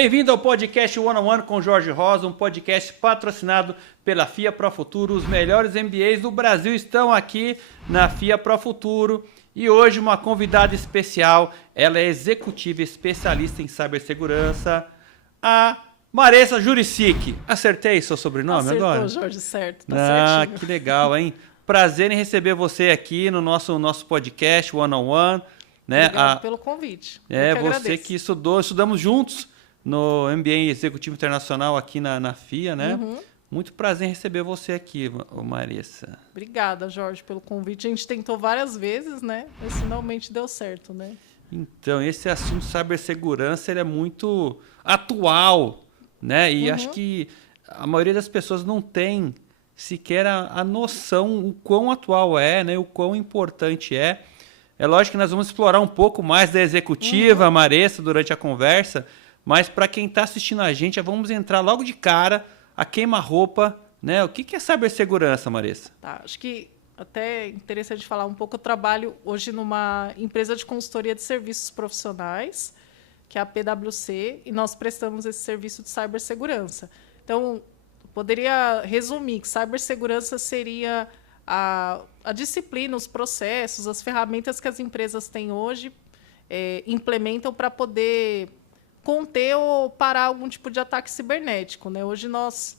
Bem-vindo ao podcast One on One com Jorge Rosa, um podcast patrocinado pela FIA Pro Futuro. Os melhores MBAs do Brasil estão aqui na FIA Pro Futuro. E hoje uma convidada especial, ela é executiva especialista em cibersegurança, a Maressa Juricic. Acertei seu sobrenome agora? Acertou, Jorge, certo. Tá certinho. Que legal, hein? Prazer em receber você aqui no nosso podcast One on One. Né? Obrigado pelo convite. Você que estudamos juntos no MBA Executivo Internacional aqui na FIA, né? Uhum. Muito prazer em receber você aqui, Maressa. Obrigada, Jorge, pelo convite. A gente tentou várias vezes, né? Mas finalmente deu certo, né? Então, esse assunto de cibersegurança ele é muito atual, né? E acho que a maioria das pessoas não tem sequer a noção o quão atual é, né? O quão importante é. É lógico que nós vamos explorar um pouco mais da executiva, Maressa, durante a conversa, mas para quem está assistindo a gente, vamos entrar logo de cara a queima-roupa, né? O que é cibersegurança, Maressa? Tá, acho que até é interessante falar um pouco. Eu trabalho hoje numa empresa de consultoria de serviços profissionais, que é a PwC, e nós prestamos esse serviço de cibersegurança. Então, poderia resumir que cibersegurança seria a disciplina, os processos, as ferramentas que as empresas têm hoje implementam para poder conter ou parar algum tipo de ataque cibernético, né? Hoje nós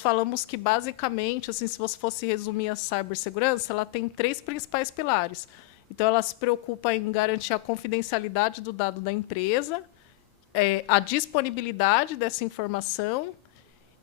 falamos que, basicamente, assim, se você fosse resumir a cibersegurança, ela tem 3 principais pilares. Então, ela se preocupa em garantir a confidencialidade do dado da empresa, a disponibilidade dessa informação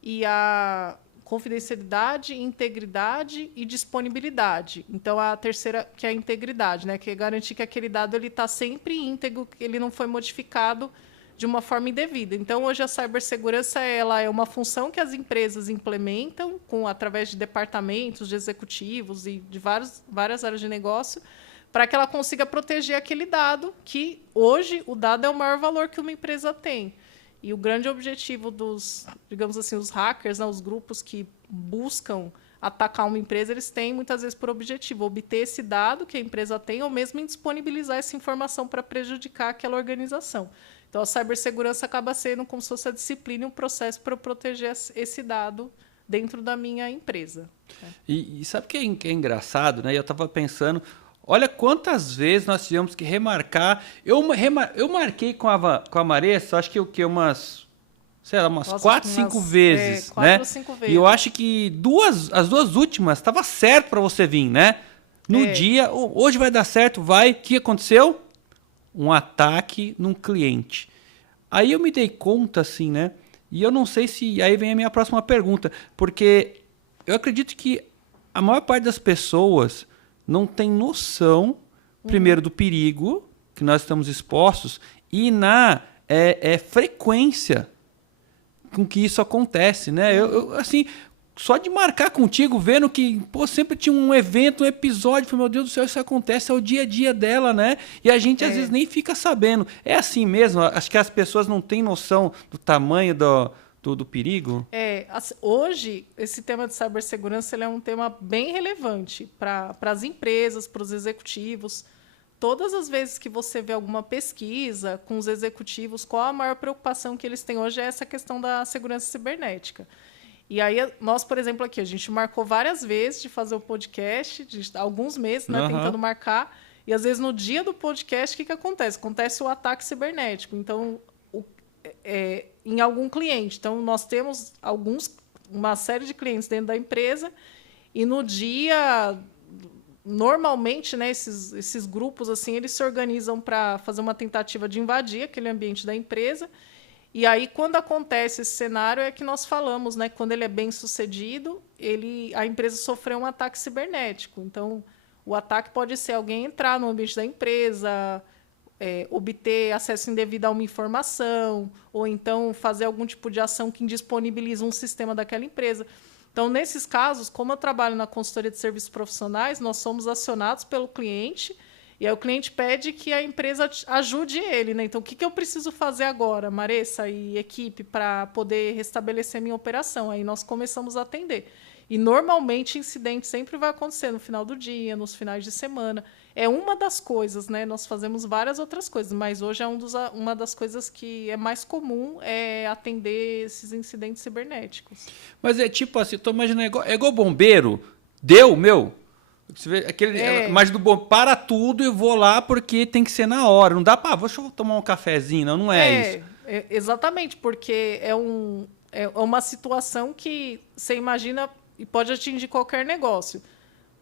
e a confidencialidade, integridade e disponibilidade. Então, a terceira, que é a integridade, né? Que é garantir que aquele dado está sempre íntegro, que ele não foi modificado de uma forma indevida. Então, hoje, a cibersegurança ela é uma função que as empresas implementam através de departamentos, de executivos e de várias áreas de negócio, para que ela consiga proteger aquele dado, que hoje o dado é o maior valor que uma empresa tem. E o grande objetivo dos, digamos assim, os hackers, né, os grupos que buscam atacar uma empresa, eles têm, muitas vezes, por objetivo obter esse dado que a empresa tem ou mesmo disponibilizar essa informação para prejudicar aquela organização. Então, a cibersegurança acaba sendo como se fosse a disciplina e um processo para proteger esse dado dentro da minha empresa. E sabe o que é engraçado, né? Eu estava pensando... Olha quantas vezes nós tivemos que remarcar. Eu marquei com a Maressa, acho que umas 4, 5 vezes. 4 ou 5 vezes. E eu acho que as duas últimas estava certo para você vir, né? No dia, hoje vai dar certo, vai. O que aconteceu? Um ataque num cliente. Aí eu me dei conta, assim, né? E eu não sei se... Aí vem a minha próxima pergunta. Porque eu acredito que a maior parte das pessoas não tem noção, primeiro, do perigo que nós estamos expostos e na frequência com que isso acontece, né? Eu, assim, só de marcar contigo, vendo que sempre tinha um evento, um episódio, falei, meu Deus do céu, isso acontece, é o dia a dia dela, né? E a gente, às vezes, nem fica sabendo. É assim mesmo? Acho que as pessoas não têm noção do tamanho do perigo? Hoje, esse tema de cibersegurança ele é um tema bem relevante para as empresas, para os executivos. Todas as vezes que você vê alguma pesquisa com os executivos, qual a maior preocupação que eles têm hoje é essa questão da segurança cibernética. E aí, nós, por exemplo, aqui, a gente marcou várias vezes de fazer o podcast, alguns meses, né, tentando marcar, e às vezes no dia do podcast, o que acontece? Acontece o ataque cibernético. Então, em algum cliente. Então, nós temos uma série de clientes dentro da empresa e no dia, normalmente, né, esses grupos assim, eles se organizam para fazer uma tentativa de invadir aquele ambiente da empresa. E aí, quando acontece esse cenário, é que nós falamos, né, quando ele é bem sucedido, a empresa sofreu um ataque cibernético. Então, o ataque pode ser alguém entrar no ambiente da empresa, obter acesso indevido a uma informação, ou então fazer algum tipo de ação que indisponibiliza um sistema daquela empresa. Então, nesses casos, como eu trabalho na consultoria de serviços profissionais, nós somos acionados pelo cliente, e aí o cliente pede que a empresa ajude ele, né? Então, o que eu preciso fazer agora, Maressa e equipe, para poder restabelecer minha operação? Aí nós começamos a atender. E normalmente incidente sempre vai acontecer no final do dia, nos finais de semana. É uma das coisas, né? Nós fazemos várias outras coisas, mas hoje é uma das coisas que é mais comum é atender esses incidentes cibernéticos. Mas é tipo assim, tô imaginando, é igual bombeiro. Deu, meu. Você vê aquele imagem do bombeiro, para tudo e vou lá porque tem que ser na hora. Não dá para, deixa eu tomar um cafezinho, não é isso. Exatamente, porque é uma situação que você imagina e pode atingir qualquer negócio.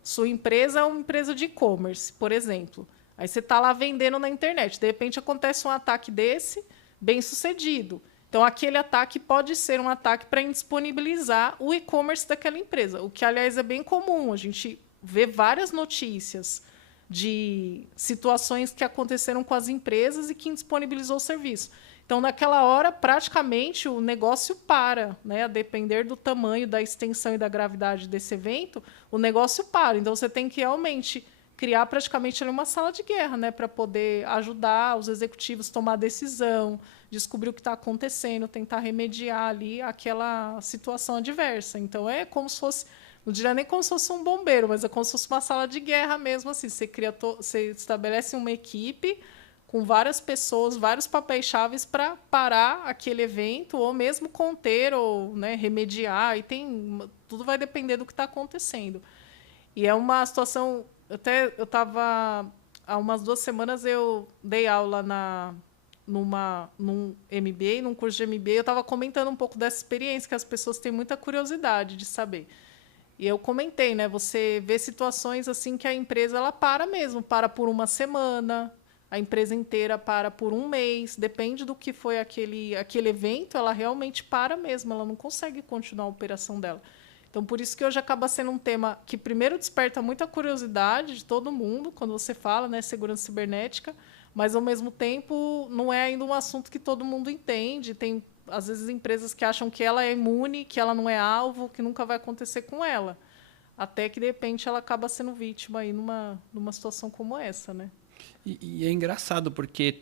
Sua empresa é uma empresa de e-commerce, por exemplo. Aí você está lá vendendo na internet. De repente acontece um ataque desse, bem sucedido. Então, aquele ataque pode ser um ataque para indisponibilizar o e-commerce daquela empresa, o que, aliás, é bem comum. A gente vê várias notícias de situações que aconteceram com as empresas e que indisponibilizou o serviço. Então, naquela hora, praticamente, o negócio para, né? A depender do tamanho, da extensão e da gravidade desse evento, o negócio para. Então, você tem que realmente criar praticamente ali uma sala de guerra, né? Para poder ajudar os executivos a tomar decisão, descobrir o que está acontecendo, tentar remediar ali aquela situação adversa. Então, é como se fosse, não diria nem como se fosse um bombeiro, mas é como se fosse uma sala de guerra mesmo. Assim. Você estabelece uma equipe com várias pessoas, vários papéis-chave para parar aquele evento, ou mesmo conter, ou, né, remediar. E tudo vai depender do que está acontecendo. E é uma situação... Eu estava... Há umas 2 semanas eu dei aula num MBA, num curso de MBA. Eu estava comentando um pouco dessa experiência, que as pessoas têm muita curiosidade de saber. E eu comentei, né? Você vê situações assim que a empresa ela para mesmo, para por uma semana... A empresa inteira para por um mês, depende do que foi aquele evento, ela realmente para mesmo, ela não consegue continuar a operação dela. Então, por isso que hoje acaba sendo um tema que, primeiro, desperta muita curiosidade de todo mundo, quando você fala, né, segurança cibernética, mas, ao mesmo tempo, não é ainda um assunto que todo mundo entende. Tem, às vezes, empresas que acham que ela é imune, que ela não é alvo, que nunca vai acontecer com ela. Até que, de repente, ela acaba sendo vítima aí numa situação como essa, né? E é engraçado, porque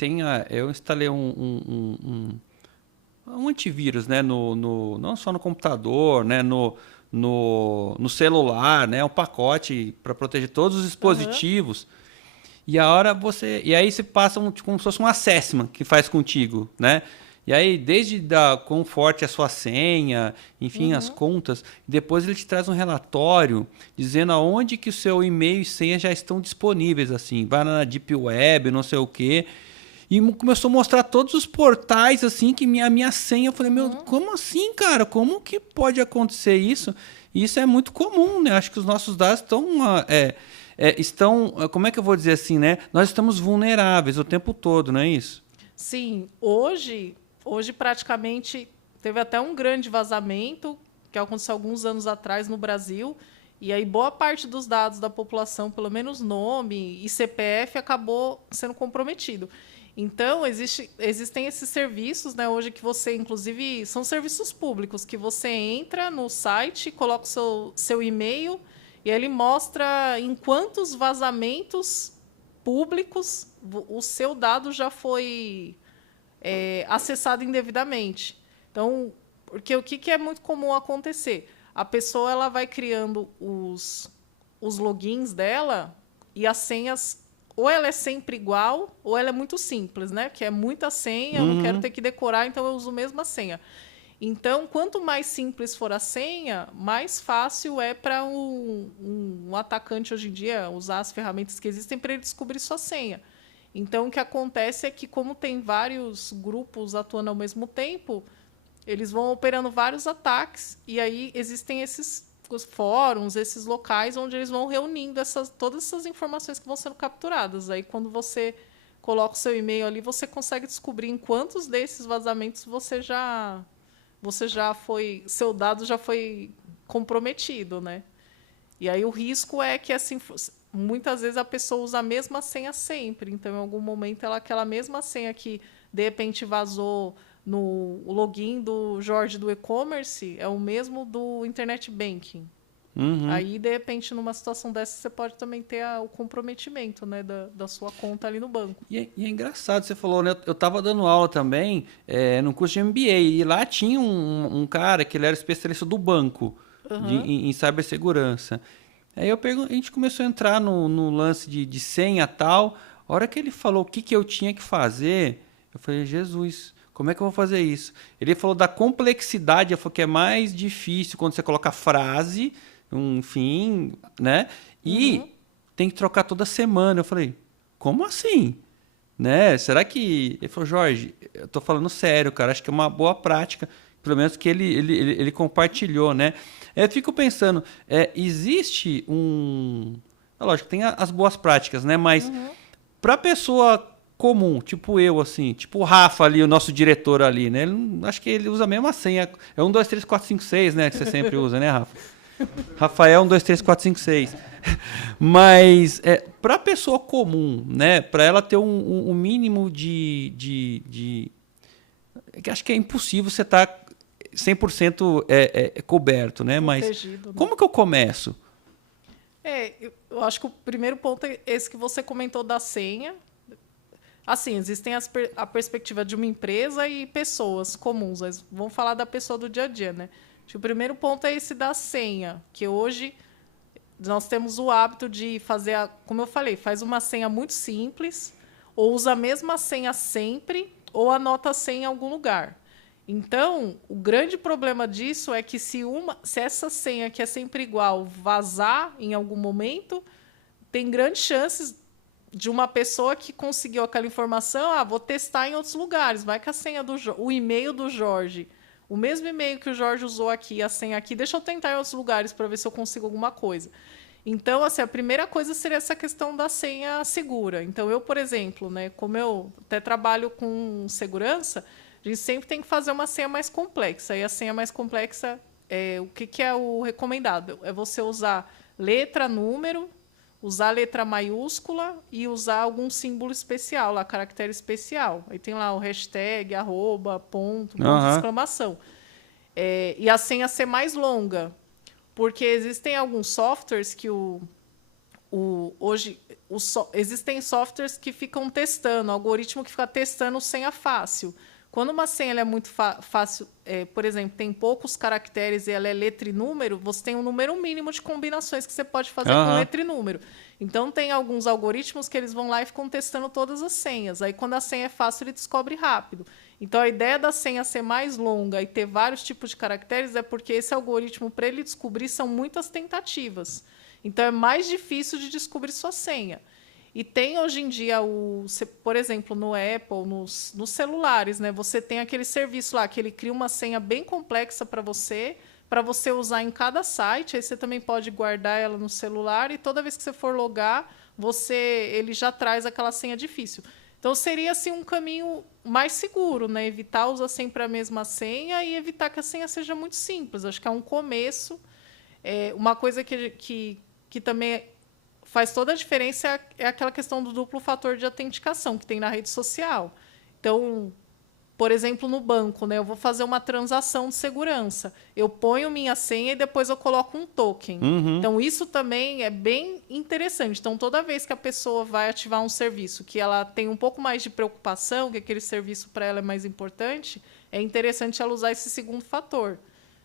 eu instalei um antivírus, né, não só no computador, né, no celular, né, um pacote para proteger todos os dispositivos. E e aí você passa como se fosse um assessment que faz contigo, né? E aí, desde quão forte é a sua senha, enfim, as contas, depois ele te traz um relatório dizendo aonde que o seu e-mail e senha já estão disponíveis, assim, vai na Deep Web, não sei o quê, e começou a mostrar todos os portais, assim, que a minha senha, eu falei, meu, como assim, cara? Como que pode acontecer isso? E isso é muito comum, né? Acho que os nossos dados estão, como é que eu vou dizer assim, né? Nós estamos vulneráveis o tempo todo, não é isso? Sim, hoje praticamente teve até um grande vazamento que aconteceu alguns anos atrás no Brasil, e aí boa parte dos dados da população, pelo menos nome e CPF, acabou sendo comprometido. Então, existem esses serviços, né, hoje que você, inclusive, são serviços públicos, que você entra no site, coloca o seu e-mail, e ele mostra em quantos vazamentos públicos o seu dado já foi acessado indevidamente. Então, porque o que é muito comum acontecer? A pessoa ela vai criando os logins dela e as senhas, ou ela é sempre igual, ou ela é muito simples, né? Que é muita senha, eu não quero ter que decorar, então eu uso a mesma senha. Então, quanto mais simples for a senha, mais fácil é para um atacante hoje em dia usar as ferramentas que existem para ele descobrir sua senha. Então, o que acontece é que, como tem vários grupos atuando ao mesmo tempo, eles vão operando vários ataques, e aí existem esses fóruns, esses locais onde eles vão reunindo todas essas informações que vão sendo capturadas. Aí, quando você coloca o seu e-mail ali, você consegue descobrir em quantos desses vazamentos seu dado já foi comprometido, né? E aí o risco é que muitas vezes a pessoa usa a mesma senha sempre. Então, em algum momento, aquela mesma senha que, de repente, vazou no login do Jorge do e-commerce é o mesmo do Internet Banking. Aí, de repente, numa situação dessa, você pode também ter o comprometimento, né, da sua conta ali no banco. E é engraçado, você falou, né? Eu estava dando aula também no curso de MBA, e lá tinha um cara que ele era especialista do banco. em cibersegurança. Aí a gente começou a entrar no lance de senha e tal. A hora que ele falou o que eu tinha que fazer, eu falei, Jesus, como é que eu vou fazer isso? Ele falou da complexidade, ele falou que é mais difícil quando você coloca frase, enfim, né? E tem que trocar toda semana. Eu falei, como assim? Né? Será que... Ele falou, Jorge, eu tô falando sério, cara, acho que é uma boa prática, pelo menos que ele compartilhou, né? Eu fico pensando, existe um... É lógico, tem as boas práticas, né? Mas para pessoa comum, tipo eu, assim, tipo o Rafa ali, o nosso diretor ali, né? Acho que ele usa a mesma senha. É 1, 2, 3, 4, 5, 6, né? Que você sempre usa, né, Rafa? Rafael 1, 2, 3, 4, 5, 6. Mas para pessoa comum, né? Para ela ter um mínimo acho que é impossível você estar 100% coberto, né? Mas como que eu começo? Eu acho que o primeiro ponto é esse que você comentou da senha. Assim, existem a perspectiva de uma empresa e pessoas comuns. Vamos falar da pessoa do dia a dia, né? Acho que o primeiro ponto é esse da senha, que hoje nós temos o hábito de fazer, como eu falei, faz uma senha muito simples, ou usa a mesma senha sempre, ou anota a senha em algum lugar. Então, o grande problema disso é que se essa senha que é sempre igual vazar em algum momento, tem grandes chances de uma pessoa que conseguiu aquela informação, vou testar em outros lugares, vai que a senha o e-mail do Jorge, o mesmo e-mail que o Jorge usou aqui, a senha aqui, deixa eu tentar em outros lugares para ver se eu consigo alguma coisa. Então, assim, a primeira coisa seria essa questão da senha segura. Então, eu, por exemplo, né, como eu até trabalho com segurança, a gente sempre tem que fazer uma senha mais complexa. E a senha mais complexa, o que é o recomendado? É você usar letra, número, usar letra maiúscula e usar algum símbolo especial, lá, caractere especial. Aí tem lá o hashtag, arroba, ponto de exclamação. E a senha ser mais longa, porque existem alguns softwares que existem softwares que ficam testando, algoritmo que fica testando senha fácil. Quando uma senha ela é muito fácil, por exemplo, tem poucos caracteres e ela é letra e número, você tem um número mínimo de combinações que você pode fazer com letra e número. Então, tem alguns algoritmos que eles vão lá e ficam testando todas as senhas. Aí, quando a senha é fácil, ele descobre rápido. Então, a ideia da senha ser mais longa e ter vários tipos de caracteres é porque esse algoritmo, para ele descobrir, são muitas tentativas. Então, é mais difícil de descobrir sua senha. E tem hoje em dia, por exemplo, no Apple, nos celulares, né? Você tem aquele serviço lá que ele cria uma senha bem complexa para você usar em cada site. Aí você também pode guardar ela no celular e toda vez que você for logar, ele já traz aquela senha difícil. Então, seria assim, um caminho mais seguro, né? Evitar usar sempre a mesma senha e evitar que a senha seja muito simples. Acho que é um começo. Uma coisa que também faz toda a diferença é aquela questão do duplo fator de autenticação que tem na rede social. Então, por exemplo, no banco, né, eu vou fazer uma transação de segurança. Eu ponho minha senha e depois eu coloco um token. Então, isso também é bem interessante. Então, toda vez que a pessoa vai ativar um serviço que ela tem um pouco mais de preocupação, que aquele serviço para ela é mais importante, é interessante ela usar esse segundo fator.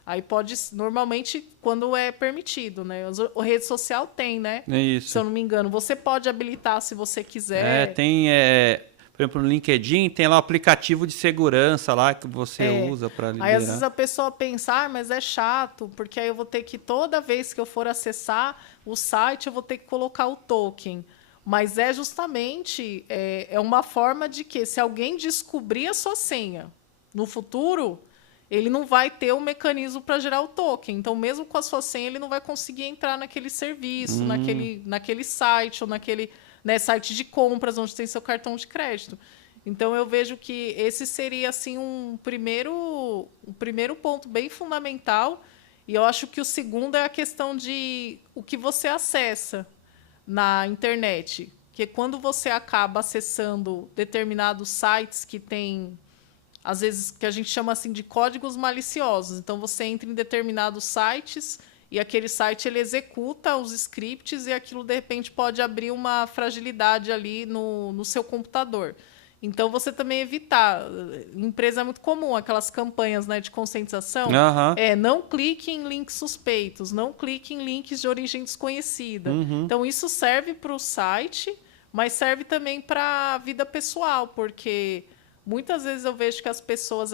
Aí normalmente, quando é permitido, né? A rede social tem, né? É isso. Se eu não me engano. Você pode habilitar se você quiser. Tem, por exemplo, no LinkedIn, tem lá o aplicativo de segurança lá que você usa para liberar. Aí, às vezes, a pessoa pensa, mas é chato, porque aí eu vou ter que, toda vez que eu for acessar o site, eu vou ter que colocar o token. Mas é justamente uma forma de que, se alguém descobrir a sua senha no futuro, ele não vai ter um mecanismo para gerar o token. Então, mesmo com a sua senha, ele não vai conseguir entrar naquele serviço, naquele site, ou naquele site de compras, onde tem seu cartão de crédito. Então, eu vejo que esse seria assim, um primeiro ponto bem fundamental. E eu acho que o segundo é a questão de o que você acessa na internet. Porque quando você acaba acessando determinados sites que têm, às vezes, que a gente chama assim de códigos maliciosos. Então, você entra em determinados sites e aquele site ele executa os scripts e aquilo, de repente, pode abrir uma fragilidade ali no seu computador. Então, você também evitar. Em empresa é muito comum aquelas campanhas, né, de conscientização. Aham. Não clique em links suspeitos, não clique em links de origem desconhecida. Então, isso serve para o site, mas serve também para a vida pessoal, porque muitas vezes eu vejo que as pessoas,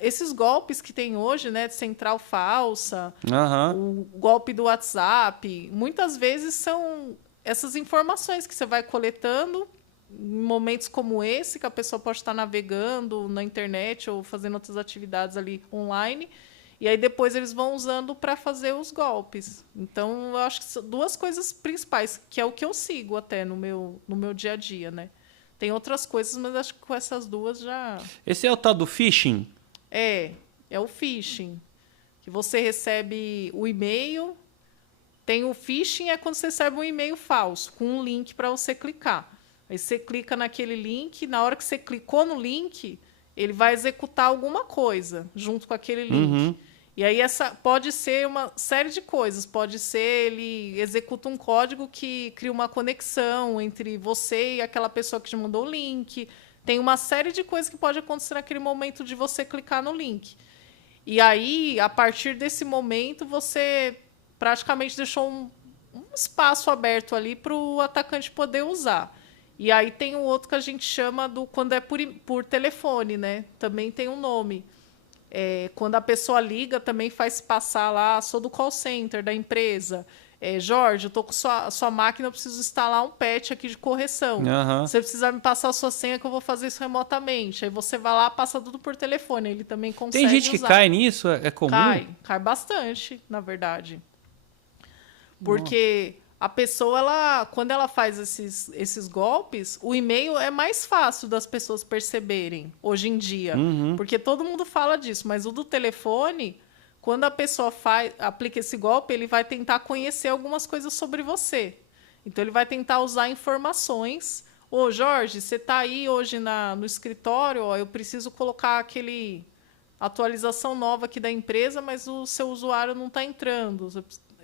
esses golpes que tem hoje, né, de central falsa, Aham. o golpe do WhatsApp, muitas vezes são essas informações que você vai coletando em momentos como esse, que a pessoa pode estar navegando na internet ou fazendo outras atividades ali online, e aí depois eles vão usando para fazer os golpes. Então, eu acho que são duas coisas principais, que é o que eu sigo até no meu dia a dia, né? Tem outras coisas, mas acho que com essas duas já... Esse é o tal do phishing? É o phishing, que você recebe o e-mail. Tem o phishing, é quando você recebe um e-mail falso, com um link para você clicar. Aí você clica naquele link, na hora que você clicou no link, ele vai executar alguma coisa junto com aquele link. E aí essa pode ser uma série de coisas. Pode ser ele executa um código que cria uma conexão entre você e aquela pessoa que te mandou o link. Tem uma série de coisas que pode acontecer naquele momento de você clicar no link. E aí, a partir desse momento, você praticamente deixou um espaço aberto ali para o atacante poder usar. E aí tem o outro que a gente chama do quando é por telefone, né? Também tem um nome. Quando a pessoa liga, também faz passar lá, sou do call center da empresa. Jorge, eu estou com sua máquina, eu preciso instalar um patch aqui de correção. Você precisa me passar a sua senha que eu vou fazer isso remotamente. Aí você vai lá, passa tudo por telefone. Ele também consegue Tem gente que usar. cai nisso? É comum? Cai bastante, na verdade. Porque a pessoa, quando ela faz esses golpes, o e-mail é mais fácil das pessoas perceberem hoje em dia. Porque todo mundo fala disso, mas o do telefone, quando a pessoa aplica esse golpe, ele vai tentar conhecer algumas coisas sobre você. Então, ele vai tentar usar informações. Ô, Jorge, você está aí hoje no escritório, ó, eu preciso colocar aquele atualização nova aqui da empresa, mas o seu usuário não está entrando.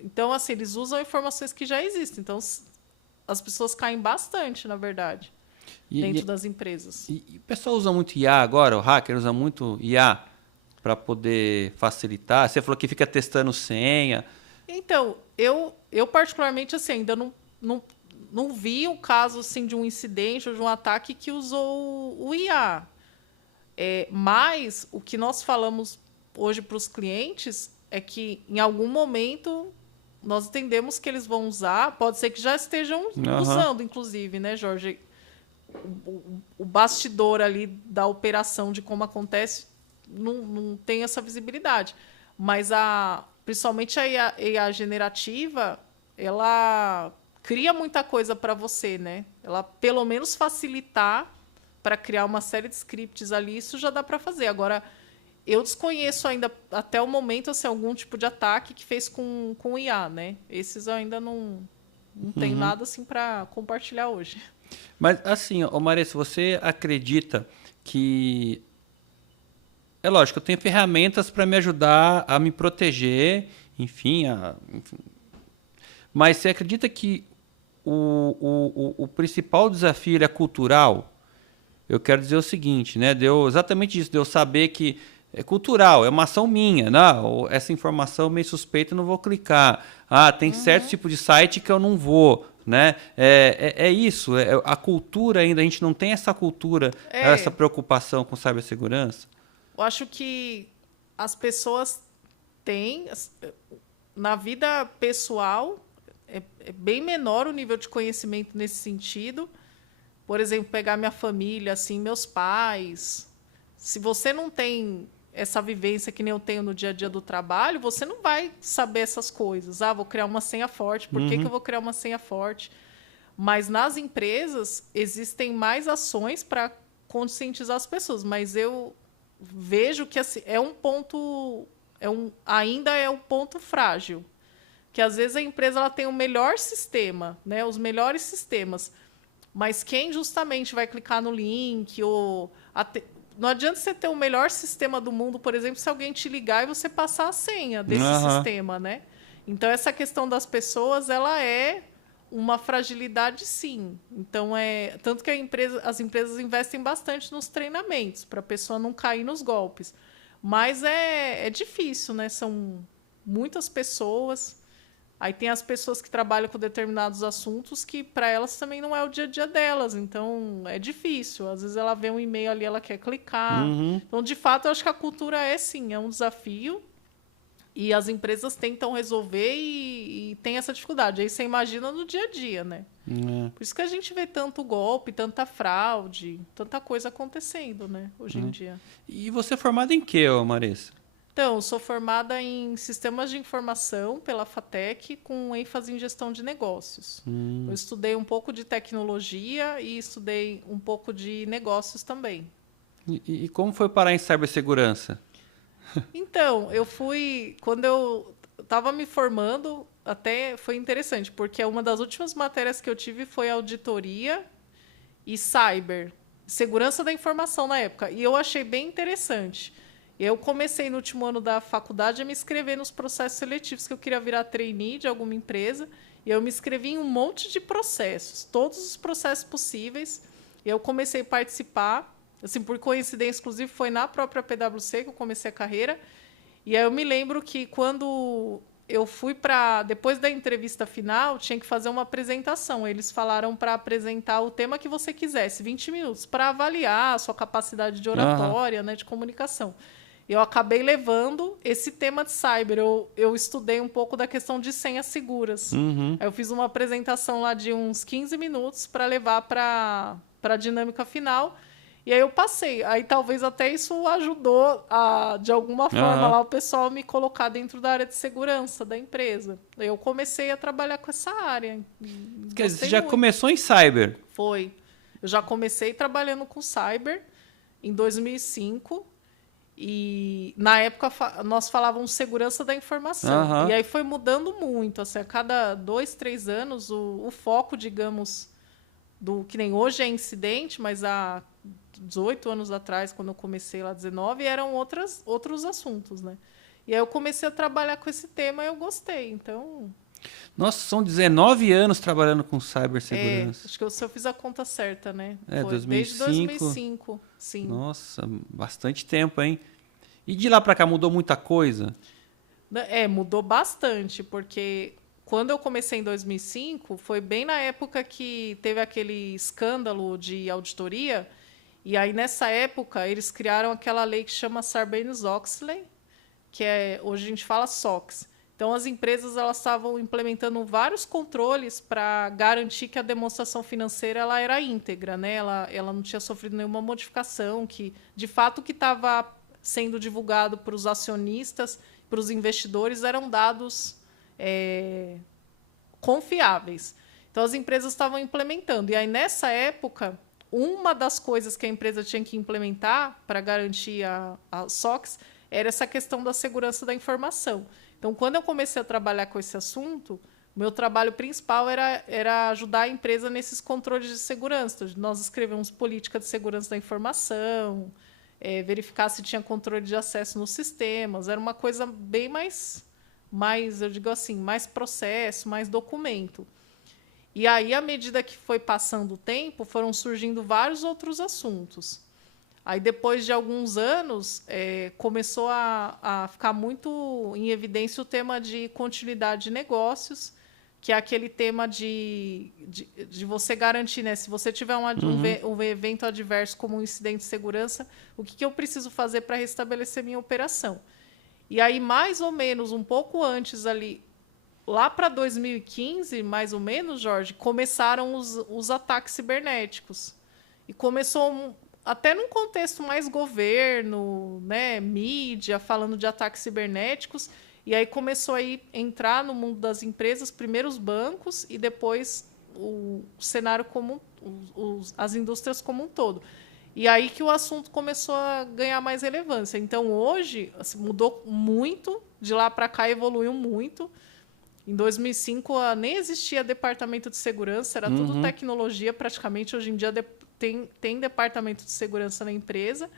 Então, assim, eles usam informações que já existem. Então, as pessoas caem bastante, na verdade, dentro das empresas. E o pessoal usa muito IA agora? O hacker usa muito IA para poder facilitar? Você falou que fica testando senha. Então, eu particularmente, assim, ainda não vi um caso assim, de um incidente ou de um ataque que usou o IA. Mas o que nós falamos hoje para os clientes é que, em algum momento, nós entendemos que eles vão usar. Pode ser que já estejam usando, inclusive, né, Jorge? O bastidor ali da operação, de como acontece, não tem essa visibilidade. Mas, principalmente a IA generativa, ela cria muita coisa para você, né? Ela, pelo menos, facilitar para criar uma série de scripts ali, isso já dá para fazer. Agora, eu desconheço ainda, até o momento, assim, algum tipo de ataque que fez com IA, né? Esses eu ainda não tenho nada assim para compartilhar hoje. Mas, assim, Maria, se você acredita que... É lógico, eu tenho ferramentas para me ajudar a me proteger, enfim. Mas você acredita que o principal desafio é cultural? Eu quero dizer o seguinte, né? Exatamente isso, de eu saber que é cultural, é uma ação minha, não, essa informação meio suspeita, eu não vou clicar. Tem certo tipo de site que eu não vou, né? É isso, a cultura ainda, a gente não tem essa cultura, essa preocupação com cibersegurança. Eu acho que as pessoas têm, na vida pessoal, é bem menor o nível de conhecimento nesse sentido. Por exemplo, pegar minha família, assim, meus pais. Se você não tem essa vivência que nem eu tenho no dia a dia do trabalho, você não vai saber essas coisas. Vou criar uma senha forte. Por que eu vou criar uma senha forte? Mas nas empresas existem mais ações para conscientizar as pessoas. Mas eu vejo que assim, ainda é um ponto frágil. Que às vezes a empresa ela tem o melhor sistema, né? Os melhores sistemas. Mas quem justamente vai clicar no link não adianta você ter o melhor sistema do mundo, por exemplo, se alguém te ligar e você passar a senha desse sistema, né? Então, essa questão das pessoas, ela é uma fragilidade, sim. Então, tanto que as empresas investem bastante nos treinamentos, para a pessoa não cair nos golpes. Mas é difícil, né? São muitas pessoas. Aí tem as pessoas que trabalham com determinados assuntos que, para elas, também não é o dia a dia delas. Então, é difícil. Às vezes, ela vê um e-mail ali, ela quer clicar. Então, de fato, eu acho que a cultura sim, é um desafio. E as empresas tentam resolver e tem essa dificuldade. Aí você imagina no dia a dia, né? Por isso que a gente vê tanto golpe, tanta fraude, tanta coisa acontecendo, né? Hoje em dia. E você é formada em quê, Marissa? Então, eu sou formada em Sistemas de Informação pela FATEC, com ênfase em Gestão de Negócios. Eu estudei um pouco de tecnologia e estudei um pouco de negócios também. E como foi parar em cibersegurança? Então, quando eu estava me formando, até foi interessante, porque uma das últimas matérias que eu tive foi auditoria e cyber, segurança da informação na época. E eu achei bem interessante. Eu comecei no último ano da faculdade a me inscrever nos processos seletivos, que eu queria virar trainee de alguma empresa. E eu me inscrevi em um monte de processos, todos os processos possíveis. E eu comecei a participar. Assim, por coincidência, inclusive, foi na própria PwC que eu comecei a carreira. E aí eu me lembro que quando eu fui depois da entrevista final, tinha que fazer uma apresentação. Eles falaram para apresentar o tema que você quisesse, 20 minutos, para avaliar a sua capacidade de oratória, né, de comunicação. Eu acabei levando esse tema de cyber. Eu estudei um pouco da questão de senhas seguras. Aí eu fiz uma apresentação lá de uns 15 minutos para levar para a dinâmica final. E aí eu passei. Aí talvez até isso ajudou, de alguma forma, lá o pessoal me colocar dentro da área de segurança da empresa. Eu comecei a trabalhar com essa área. Quer dizer, você já começou em cyber? Foi. Eu já comecei trabalhando com cyber em 2005. E na época nós falávamos segurança da informação. E aí foi mudando muito. Assim, a cada 2, 3 anos, o foco, digamos, que nem hoje é incidente, mas há 18 anos atrás, quando eu comecei lá, 19, eram outros assuntos, né? E aí eu comecei a trabalhar com esse tema e eu gostei, então... Nossa, são 19 anos trabalhando com cibersegurança. Acho que eu fiz a conta certa, né? Foi 2005. Desde 2005, sim. Nossa, bastante tempo, hein? E de lá para cá mudou muita coisa? Mudou bastante, porque quando eu comecei em 2005, foi bem na época que teve aquele escândalo de auditoria. E aí, nessa época, eles criaram aquela lei que chama Sarbanes-Oxley, que hoje a gente fala SOX. Então, as empresas elas estavam implementando vários controles para garantir que a demonstração financeira ela era íntegra, né? Ela não tinha sofrido nenhuma modificação, que, de fato, o que estava sendo divulgado para os acionistas, para os investidores, eram dados confiáveis. Então, as empresas estavam implementando. E aí, nessa época... Uma das coisas que a empresa tinha que implementar para garantir a SOX era essa questão da segurança da informação. Então, quando eu comecei a trabalhar com esse assunto, o meu trabalho principal era ajudar a empresa nesses controles de segurança. Então, nós escrevemos política de segurança da informação, verificar se tinha controle de acesso nos sistemas. Era uma coisa bem mais, eu digo assim, mais processo, mais documento. E aí, à medida que foi passando o tempo, foram surgindo vários outros assuntos. Aí, depois de alguns anos, começou a ficar muito em evidência o tema de continuidade de negócios, que é aquele tema de você garantir, né? Se você tiver um evento adverso como um incidente de segurança, o que eu preciso fazer para restabelecer minha operação? E aí, mais ou menos, um pouco antes ali, lá para 2015, mais ou menos, Jorge, começaram os ataques cibernéticos. E começou até num contexto mais governo, né, mídia, falando de ataques cibernéticos. E aí começou a entrar no mundo das empresas, primeiro os bancos e depois o cenário comum, as indústrias como um todo. E aí que o assunto começou a ganhar mais relevância. Então, hoje, assim, mudou muito, de lá para cá evoluiu muito. Em 2005, nem existia departamento de segurança, era tudo tecnologia praticamente. Hoje em dia tem departamento de segurança na empresa.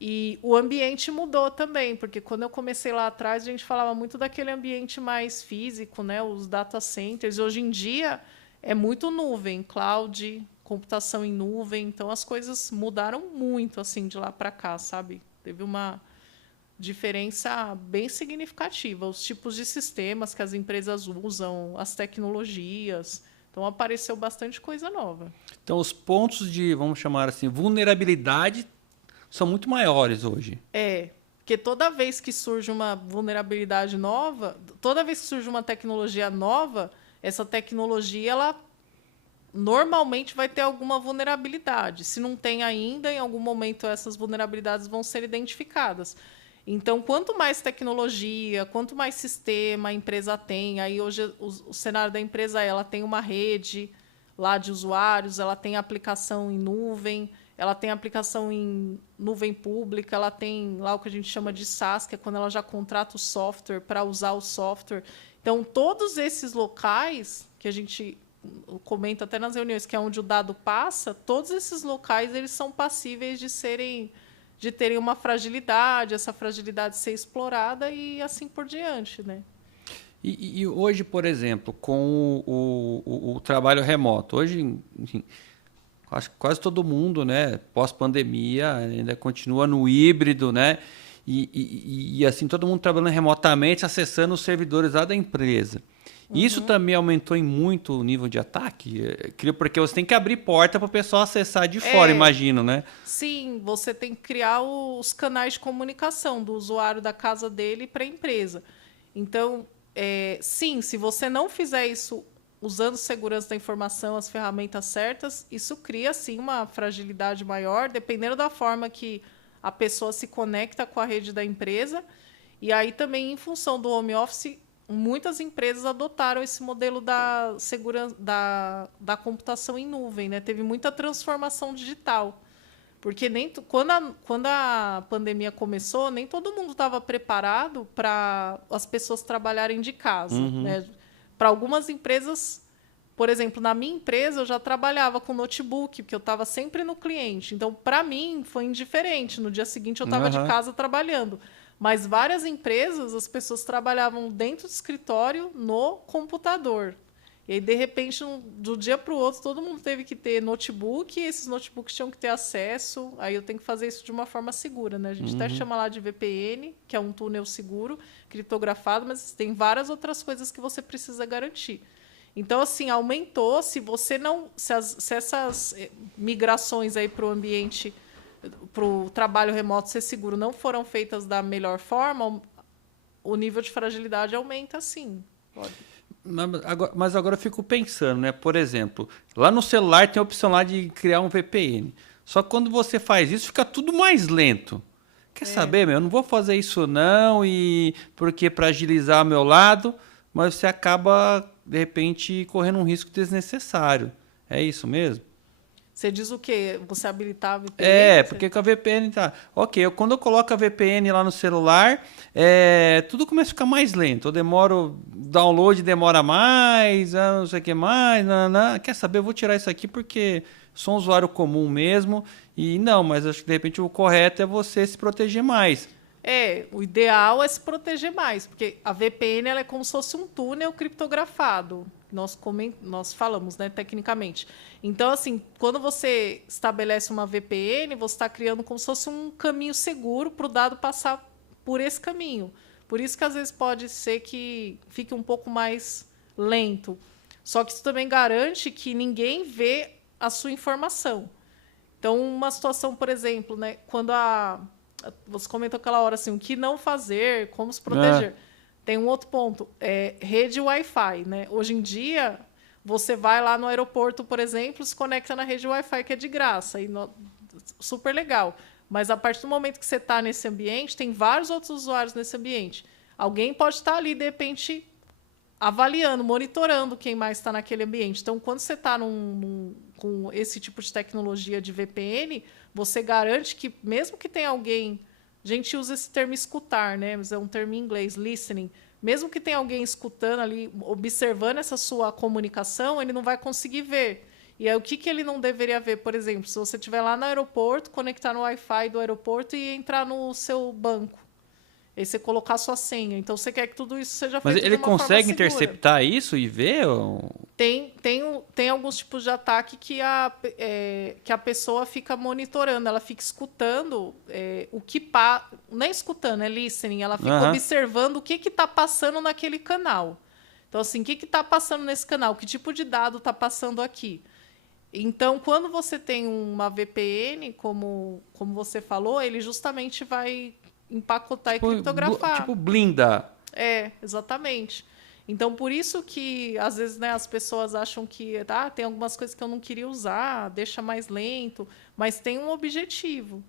E o ambiente mudou também, porque quando eu comecei lá atrás, a gente falava muito daquele ambiente mais físico, né? Os data centers. Hoje em dia, É muito nuvem, cloud, computação em nuvem. Então, as coisas mudaram muito, assim, de lá para cá, sabe? Teve uma diferença bem significativa. Os tipos de sistemas que as empresas usam, as tecnologias. Então, apareceu bastante coisa nova. Então, os pontos de, vamos chamar assim, vulnerabilidade são muito maiores hoje. Porque toda vez que surge uma vulnerabilidade nova, toda vez que surge uma tecnologia nova, essa tecnologia, ela normalmente vai ter alguma vulnerabilidade. Se não tem ainda, em algum momento essas vulnerabilidades vão ser identificadas. Então, quanto mais tecnologia, quanto mais sistema a empresa tem, aí hoje o cenário da empresa ela tem uma rede lá de usuários, ela tem aplicação em nuvem, ela tem aplicação em nuvem pública, ela tem lá o que a gente chama de SaaS, que é quando ela já contrata o software para usar o software. Então, todos esses locais que a gente comenta até nas reuniões, que é onde o dado passa, todos esses locais eles são passíveis de terem uma fragilidade, essa fragilidade ser explorada e assim por diante, né? E hoje, por exemplo, com o trabalho remoto, hoje, enfim, acho que quase todo mundo, né, pós-pandemia, ainda continua no híbrido, né? E assim, todo mundo trabalhando remotamente, acessando os servidores lá da empresa. Isso também aumentou em muito o nível de ataque? Porque você tem que abrir porta para o pessoal acessar de fora, imagino, né? Sim, você tem que criar os canais de comunicação do usuário da casa dele para a empresa. Então, sim, se você não fizer isso usando segurança da informação, as ferramentas certas, isso cria, sim, uma fragilidade maior, dependendo da forma que a pessoa se conecta com a rede da empresa. E aí também, em função do home office, muitas empresas adotaram esse modelo da segurança da computação em nuvem, né? Teve muita transformação digital. Porque quando a pandemia começou, nem todo mundo estava preparado para as pessoas trabalharem de casa. Né? Para algumas empresas, por exemplo, na minha empresa, eu já trabalhava com notebook, porque eu estava sempre no cliente. Então, para mim, foi indiferente. No dia seguinte, eu estava de casa trabalhando. Mas várias empresas, as pessoas trabalhavam dentro do escritório, no computador. E aí, de repente, do dia para o outro, todo mundo teve que ter notebook, e esses notebooks tinham que ter acesso. Aí eu tenho que fazer isso de uma forma segura, né? A gente até chama lá de VPN, que é um túnel seguro, criptografado, mas tem várias outras coisas que você precisa garantir. Então, assim, aumentou. Se essas migrações aí para o ambiente, para o trabalho remoto ser seguro, não foram feitas da melhor forma, o nível de fragilidade aumenta, sim. Mas agora eu fico pensando, né? Por exemplo, lá no celular tem a opção lá de criar um VPN. Só que quando você faz isso, fica tudo mais lento. Quer saber, meu? Eu não vou fazer isso não, porque para agilizar o meu lado, mas você acaba, de repente, correndo um risco desnecessário. É isso mesmo? Você diz o quê? Você habilitar a VPN? Porque com a VPN tá... Ok, quando eu coloco a VPN lá no celular, tudo começa a ficar mais lento. Eu demoro... Download demora mais, não sei o que mais. Não. Quer saber? Eu vou tirar isso aqui porque sou um usuário comum mesmo. E não, mas acho que de repente o correto é você se proteger mais. O ideal é se proteger mais, porque a VPN ela é como se fosse um túnel criptografado. Nós falamos, né, tecnicamente. Então, assim, quando você estabelece uma VPN, você está criando como se fosse um caminho seguro para o dado passar por esse caminho. Por isso que, às vezes, pode ser que fique um pouco mais lento. Só que isso também garante que ninguém vê a sua informação. Então, uma situação, por exemplo, né, quando você comentou aquela hora assim, o que não fazer, como se proteger. Tem um outro ponto, rede Wi-Fi, né? Hoje em dia, você vai lá no aeroporto, por exemplo, se conecta na rede Wi-Fi, que é de graça, super legal. Mas a partir do momento que você está nesse ambiente, tem vários outros usuários nesse ambiente. Alguém pode estar ali, de repente, avaliando, monitorando quem mais está naquele ambiente. Então, quando você está com esse tipo de tecnologia de VPN, você garante que, mesmo que tenha alguém... A gente usa esse termo escutar, né? Mas é um termo em inglês, listening. Mesmo que tenha alguém escutando ali, observando essa sua comunicação, ele não vai conseguir ver. E aí, o que ele não deveria ver? Por exemplo, se você estiver lá no aeroporto, conectar no Wi-Fi do aeroporto e entrar no seu banco. Aí você colocar a sua senha. Então, você quer que tudo isso seja feito de uma forma segura. Mas ele consegue interceptar isso e ver? tem alguns tipos de ataque que a pessoa fica monitorando, ela fica escutando o que não é escutando, é listening, ela fica observando o que está passando naquele canal. Então, assim, o que está passando nesse canal? Que tipo de dado está passando aqui? Então, quando você tem uma VPN, como você falou, ele justamente vai empacotar e criptografar. Tipo blinda. Exatamente. Então, por isso que, às vezes, né, as pessoas acham que tem algumas coisas que eu não queria usar, deixa mais lento, mas tem um objetivo.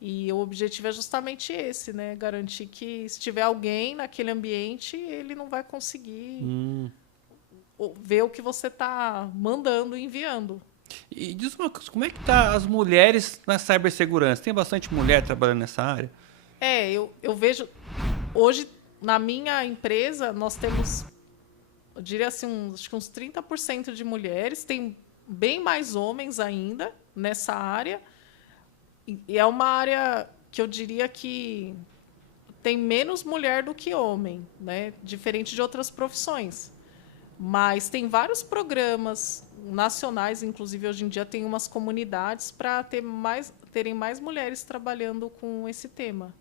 E o objetivo é justamente esse, né? Garantir que, se tiver alguém naquele ambiente, ele não vai conseguir ver o que você está mandando e enviando. E diz uma coisa, como é que tá as mulheres na cibersegurança? Tem bastante mulher trabalhando nessa área? Eu vejo... Hoje, na minha empresa, nós temos, eu diria assim, acho que uns 30% de mulheres. Tem bem mais homens ainda nessa área. E é uma área que eu diria que tem menos mulher do que homem, né? Diferente de outras profissões. Mas tem vários programas nacionais, inclusive hoje em dia tem umas comunidades para terem mais mulheres trabalhando com esse tema.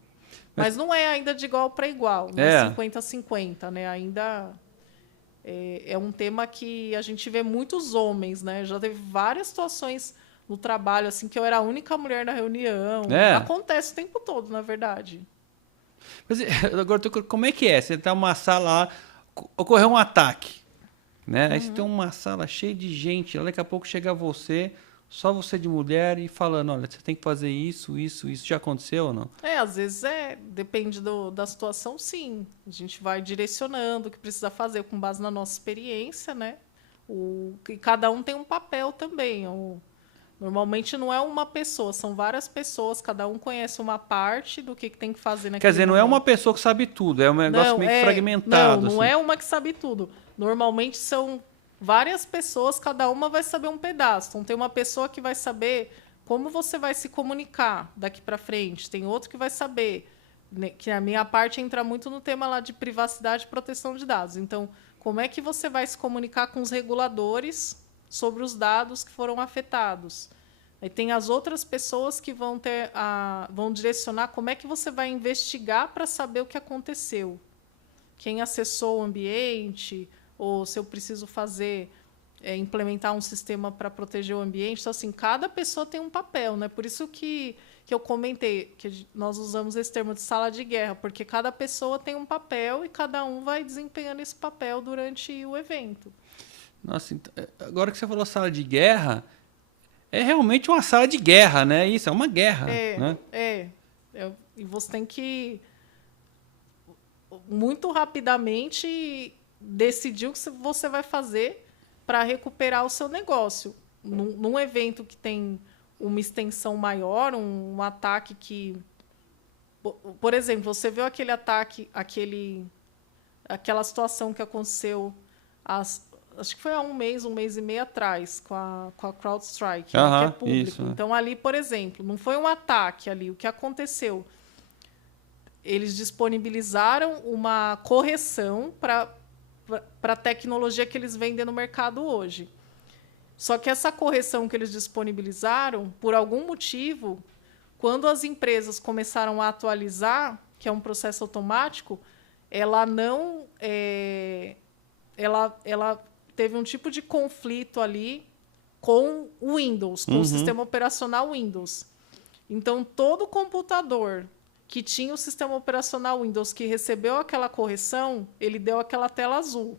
Mas não é ainda de igual para igual, não é 50-50, né? Ainda é um tema que a gente vê muitos homens, né? Já teve várias situações no trabalho, assim, que eu era a única mulher na reunião. Acontece o tempo todo, na verdade. Mas agora, como é que é? Você está numa sala lá, ocorreu um ataque, né? Aí você tem uma sala cheia de gente, daqui a pouco chega você, só você de mulher, e falando, olha, você tem que fazer isso. Já aconteceu ou não? Às vezes depende da situação, sim. A gente vai direcionando o que precisa fazer com base na nossa experiência, né? E cada um tem um papel também. Normalmente não é uma pessoa, são várias pessoas, cada um conhece uma parte do que tem que fazer naquele Quer dizer, não momento. é uma pessoa que sabe tudo, é um negócio meio fragmentado. Não assim. é uma que sabe tudo. Normalmente são várias pessoas, cada uma vai saber um pedaço. Então, tem uma pessoa que vai saber como você vai se comunicar daqui para frente. Tem outro que vai saber, né, que a minha parte entra muito no tema lá de privacidade e proteção de dados. Então, como é que você vai se comunicar com os reguladores sobre os dados que foram afetados? Aí tem as outras pessoas que vão direcionar como é que você vai investigar para saber o que aconteceu. Quem acessou o ambiente, ou se eu preciso implementar um sistema para proteger o ambiente. Então, assim, cada pessoa tem um papel, né? Por isso que eu comentei que nós usamos esse termo de sala de guerra, porque cada pessoa tem um papel e cada um vai desempenhando esse papel durante o evento. Nossa, agora que você falou sala de guerra, é realmente uma sala de guerra, né? Isso, é uma guerra. Né? E você tem que muito rapidamente decidir o que você vai fazer para recuperar o seu negócio. Num evento que tem uma extensão maior, um ataque que... Por exemplo, você viu aquele ataque, aquela situação que aconteceu, acho que foi há um mês e meio atrás, com a CrowdStrike, que é público. Isso, Então, ali, por exemplo, não foi um ataque ali. O que aconteceu? Eles disponibilizaram uma correção para a tecnologia que eles vendem no mercado hoje. Só que essa correção que eles disponibilizaram, por algum motivo, quando as empresas começaram a atualizar, que é um processo automático, ela não... ela teve um tipo de conflito ali com o Windows, com o sistema operacional Windows. Então, todo computador que tinha o sistema operacional Windows que recebeu aquela correção, ele deu aquela tela azul.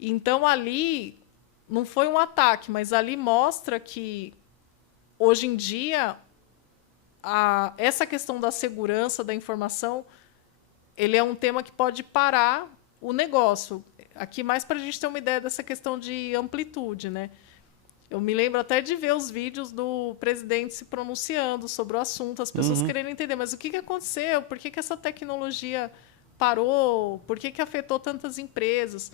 Então, ali, não foi um ataque, mas ali mostra que, hoje em dia, essa questão da segurança da informação, ele é um tema que pode parar o negócio. Aqui, mais para a gente ter uma ideia dessa questão de amplitude, né? Eu me lembro até de ver os vídeos do presidente se pronunciando sobre o assunto, as pessoas querendo entender, mas o que aconteceu? Por que essa tecnologia parou? Por que afetou tantas empresas?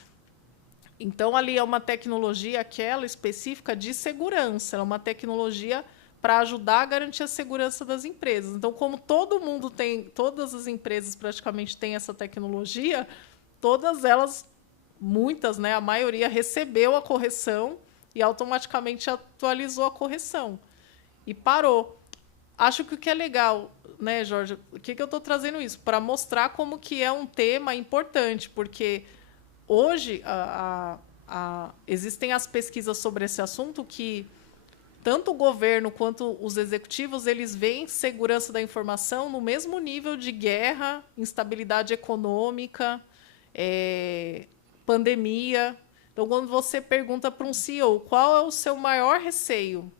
Então, ali é uma tecnologia, aquela específica de segurança, é uma tecnologia para ajudar a garantir a segurança das empresas. Então, como todo mundo tem, todas as empresas praticamente têm essa tecnologia, todas elas muitas, né, a maioria recebeu a correção e automaticamente atualizou a correção e parou. Acho que o que é legal, né, Jorge, o que eu estou trazendo isso? Para mostrar como que é um tema importante, porque hoje existem as pesquisas sobre esse assunto que tanto o governo quanto os executivos, eles veem segurança da informação no mesmo nível de guerra, instabilidade econômica, pandemia. Então, quando você pergunta para um CEO qual é o seu maior receio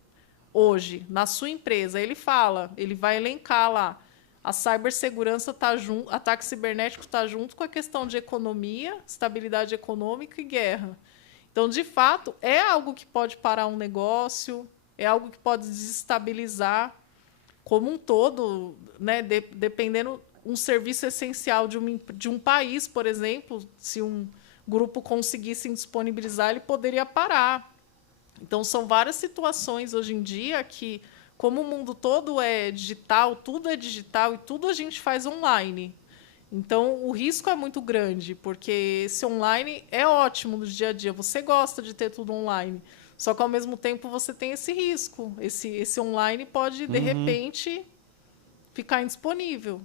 hoje na sua empresa, ele vai elencar lá. A cibersegurança está junto, ataque cibernético está junto com a questão de economia, estabilidade econômica e guerra. Então, de fato, é algo que pode parar um negócio, é algo que pode desestabilizar como um todo, né? Dependendo um serviço essencial de um país, por exemplo, se um grupo conseguisse disponibilizar, ele poderia parar. Então, são várias situações hoje em dia que, como o mundo todo é digital e tudo a gente faz online. Então, o risco é muito grande, porque esse online é ótimo no dia a dia. Você gosta de ter tudo online. Só que, ao mesmo tempo, você tem esse risco. Esse online pode, de repente, ficar indisponível.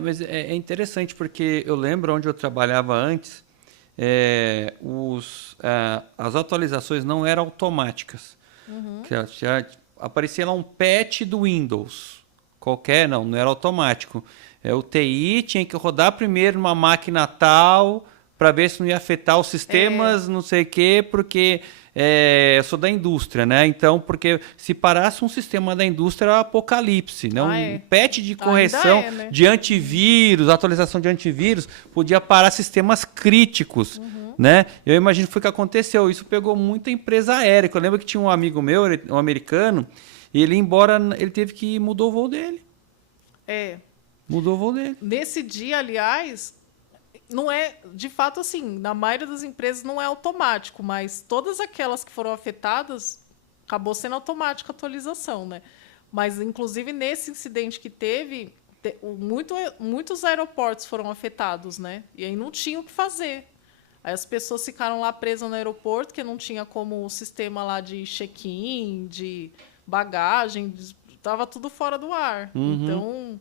Mas é interessante, porque eu lembro onde eu trabalhava antes, as atualizações não eram automáticas. Aparecia lá um patch do Windows. Qualquer, não era automático. O TI tinha que rodar primeiro numa máquina tal para ver se não ia afetar os sistemas, não sei o quê, porque eu sou da indústria, né? Então, porque se parasse um sistema da indústria, era apocalipse, né? Um patch de correção né? de antivírus, atualização de antivírus, podia parar sistemas críticos, né? Eu imagino que foi o que aconteceu. Isso pegou muita empresa aérea. Eu lembro que tinha um amigo meu, um americano, e ele, embora, ele teve que mudar o voo dele. Mudou o voo dele. Nesse dia, aliás, não é, de fato, assim, na maioria das empresas não é automático, mas todas aquelas que foram afetadas, acabou sendo automática a atualização, né? Mas, inclusive, nesse incidente que teve, muitos aeroportos foram afetados, né? E aí não tinha o que fazer. Aí as pessoas ficaram lá presas no aeroporto, que não tinha como o sistema lá de check-in, de bagagem, estava tudo fora do ar. Então,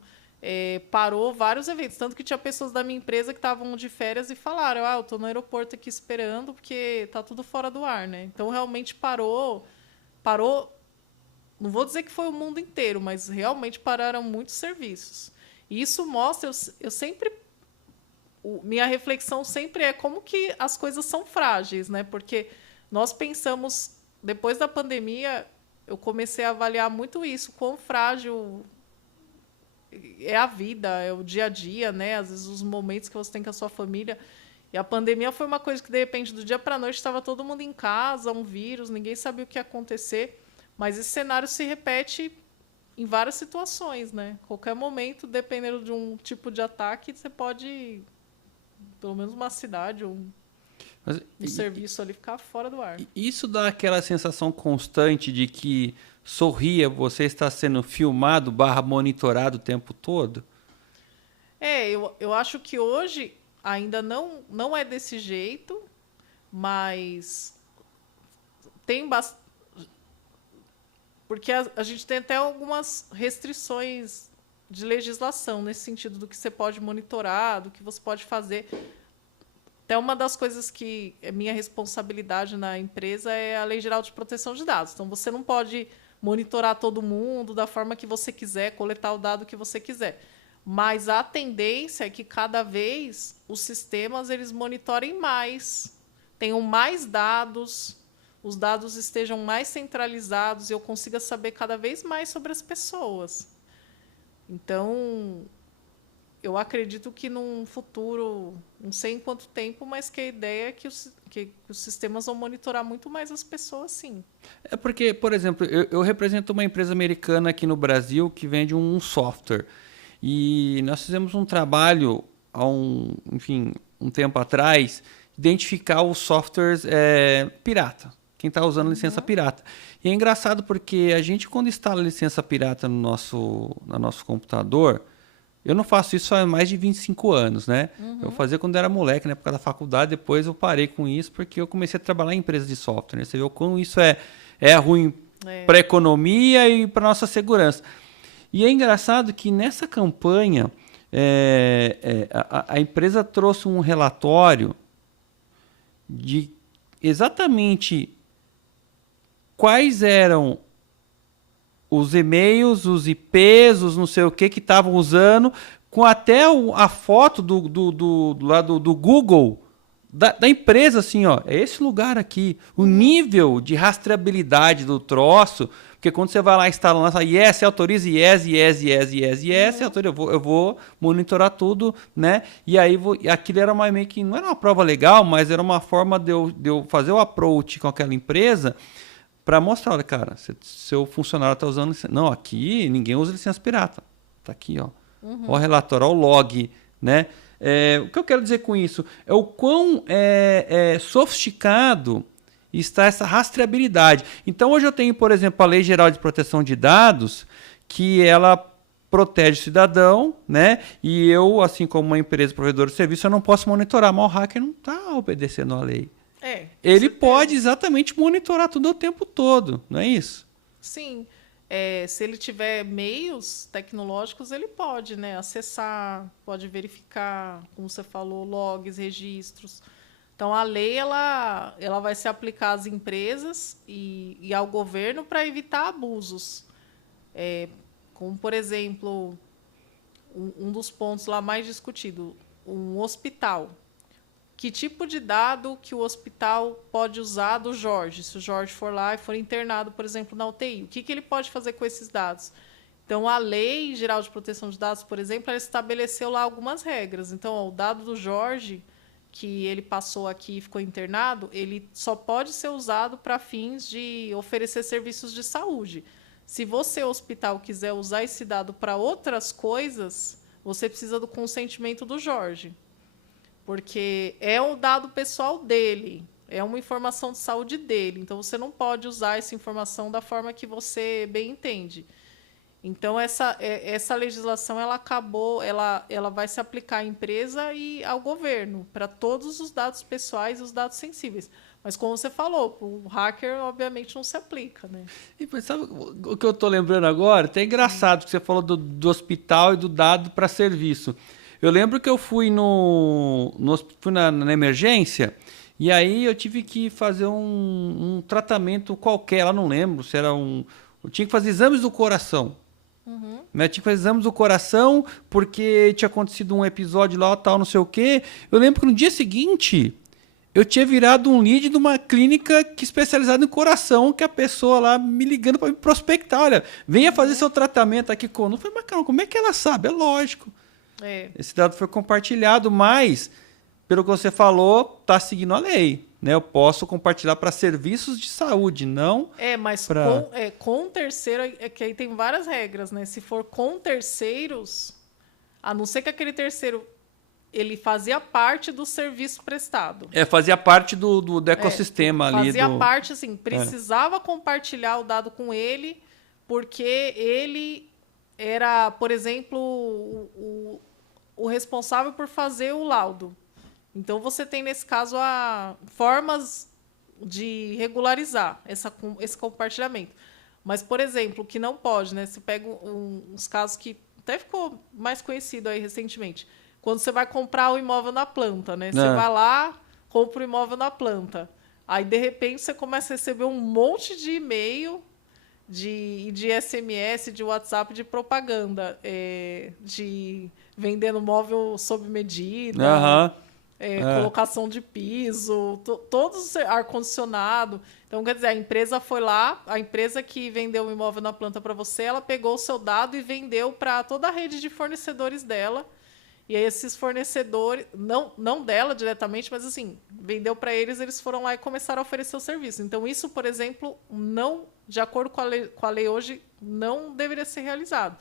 parou vários eventos. Tanto que tinha pessoas da minha empresa que estavam de férias e falaram, eu estou no aeroporto aqui esperando porque está tudo fora do ar, né? Então, realmente parou, não vou dizer que foi o mundo inteiro, mas realmente pararam muitos serviços. E isso mostra, eu sempre... Minha reflexão sempre é como que as coisas são frágeis, né? Porque nós pensamos, depois da pandemia, eu comecei a avaliar muito isso, quão frágil é a vida, é o dia a dia, né? Às vezes os momentos que você tem com a sua família. E a pandemia foi uma coisa que, de repente, do dia para a noite, estava todo mundo em casa, um vírus, ninguém sabia o que ia acontecer. Mas esse cenário se repete em várias situações, né? Qualquer momento, dependendo de um tipo de ataque, você pode, pelo menos uma cidade ou um serviço ali, ficar fora do ar. Isso dá aquela sensação constante de que sorria, você está sendo filmado / monitorado o tempo todo? Eu acho que hoje ainda não é desse jeito, mas tem bastante. Porque a gente tem até algumas restrições de legislação nesse sentido do que você pode monitorar, do que você pode fazer. Até uma das coisas que é minha responsabilidade na empresa é a Lei Geral de Proteção de Dados. Então, você não pode monitorar todo mundo da forma que você quiser, coletar o dado que você quiser. Mas a tendência é que, cada vez, os sistemas eles monitorem mais, tenham mais dados, os dados estejam mais centralizados e eu consiga saber cada vez mais sobre as pessoas. Então, eu acredito que num futuro, não sei em quanto tempo, mas que a ideia é que os sistemas vão monitorar muito mais as pessoas, sim. É porque, por exemplo, eu represento uma empresa americana aqui no Brasil que vende um software. E nós fizemos um trabalho há um tempo atrás, identificar os softwares pirata. Quem está usando licença pirata. E é engraçado porque a gente, quando instala licença pirata no nosso computador, Eu não faço isso há mais de 25 anos, né? Eu fazia quando era moleque, na época da faculdade, depois eu parei com isso porque eu comecei a trabalhar em empresas de software, né? Você vê o quão isso é ruim para a economia e para nossa segurança. E é engraçado que nessa campanha a empresa trouxe um relatório de exatamente quais eram os e-mails, os IPs, os não sei o que estavam usando, com até a foto do Google, da empresa, assim, ó, é esse lugar aqui. O nível de rastreabilidade do troço, porque quando você vai lá instalando, yes, autoriza, yes, autoriza, eu vou monitorar tudo, né? E aí aquilo era meio que, não era uma prova legal, mas era uma forma de eu fazer o approach com aquela empresa, para mostrar, olha, cara, seu funcionário está usando licença. Não, aqui ninguém usa licença pirata. Está aqui, ó. Ó o relatório, ó o log, né? O que eu quero dizer com isso? É o quão sofisticado está essa rastreabilidade. Então, hoje eu tenho, por exemplo, a Lei Geral de Proteção de Dados, que ela protege o cidadão, né? E eu, assim como uma empresa provedora de serviço, eu não posso monitorar, mas o hacker não está obedecendo à lei. Ele pode exatamente monitorar tudo o tempo todo, não é isso? Sim. Se ele tiver meios tecnológicos, ele pode, né, acessar, pode verificar, como você falou, logs, registros. Então, a lei ela vai se aplicar às empresas e ao governo para evitar abusos. Como, por exemplo, um dos pontos lá mais discutido, um hospital. Que tipo de dado que o hospital pode usar do Jorge? Se o Jorge for lá e for internado, por exemplo, na UTI, o que ele pode fazer com esses dados? Então, a Lei Geral de Proteção de Dados, por exemplo, ela estabeleceu lá algumas regras. Então, ó, o dado do Jorge, que ele passou aqui e ficou internado, ele só pode ser usado para fins de oferecer serviços de saúde. Se você, hospital, quiser usar esse dado para outras coisas, você precisa do consentimento do Jorge. Porque é o dado pessoal dele, é uma informação de saúde dele. Então, você não pode usar essa informação da forma que você bem entende. Então, essa legislação ela vai se aplicar à empresa e ao governo, para todos os dados pessoais e os dados sensíveis. Mas, como você falou, o hacker, obviamente, não se aplica, né? E sabe o que eu estou lembrando agora? Até engraçado que você falou do hospital e do dado para serviço. Eu lembro que eu fui fui na emergência e aí eu tive que fazer um tratamento qualquer, lá não lembro se era eu tinha que fazer exames do coração. Né? Tinha que fazer exames do coração porque tinha acontecido um episódio lá, tal, não sei o quê. Eu lembro que no dia seguinte eu tinha virado um lead de uma clínica especializada em coração, que a pessoa lá me ligando para me prospectar. Olha, venha fazer seu tratamento aqui conosco. Eu falei, mas caramba, como é que ela sabe? É lógico. Esse dado foi compartilhado, mas, pelo que você falou, está seguindo a lei. Né? Eu posso compartilhar para serviços de saúde, não mas pra... com terceiro, que aí tem várias regras, né? Se for com terceiros, a não ser que aquele terceiro ele fazia parte do serviço prestado. Fazia parte do ecossistema ali. Fazia parte, assim, precisava compartilhar o dado com ele, porque ele era, por exemplo, o responsável por fazer o laudo. Então, você tem, nesse caso, formas de regularizar esse compartilhamento. Mas, por exemplo, o que não pode, né? Você pega uns casos que até ficou mais conhecido aí recentemente. Quando você vai comprar o imóvel na planta, né? Você vai lá, compra o imóvel na planta. Aí, de repente, você começa a receber um monte de e-mail, de SMS, de WhatsApp, de propaganda, de vendendo móvel sob medida, colocação de piso, todos ar-condicionado. Então, quer dizer, a empresa foi lá, a empresa que vendeu o imóvel na planta para você, ela pegou o seu dado e vendeu para toda a rede de fornecedores dela. E aí esses fornecedores, não dela diretamente, mas assim, vendeu para eles, eles foram lá e começaram a oferecer o serviço. Então, isso, por exemplo, não, de acordo com a lei hoje, não deveria ser realizado.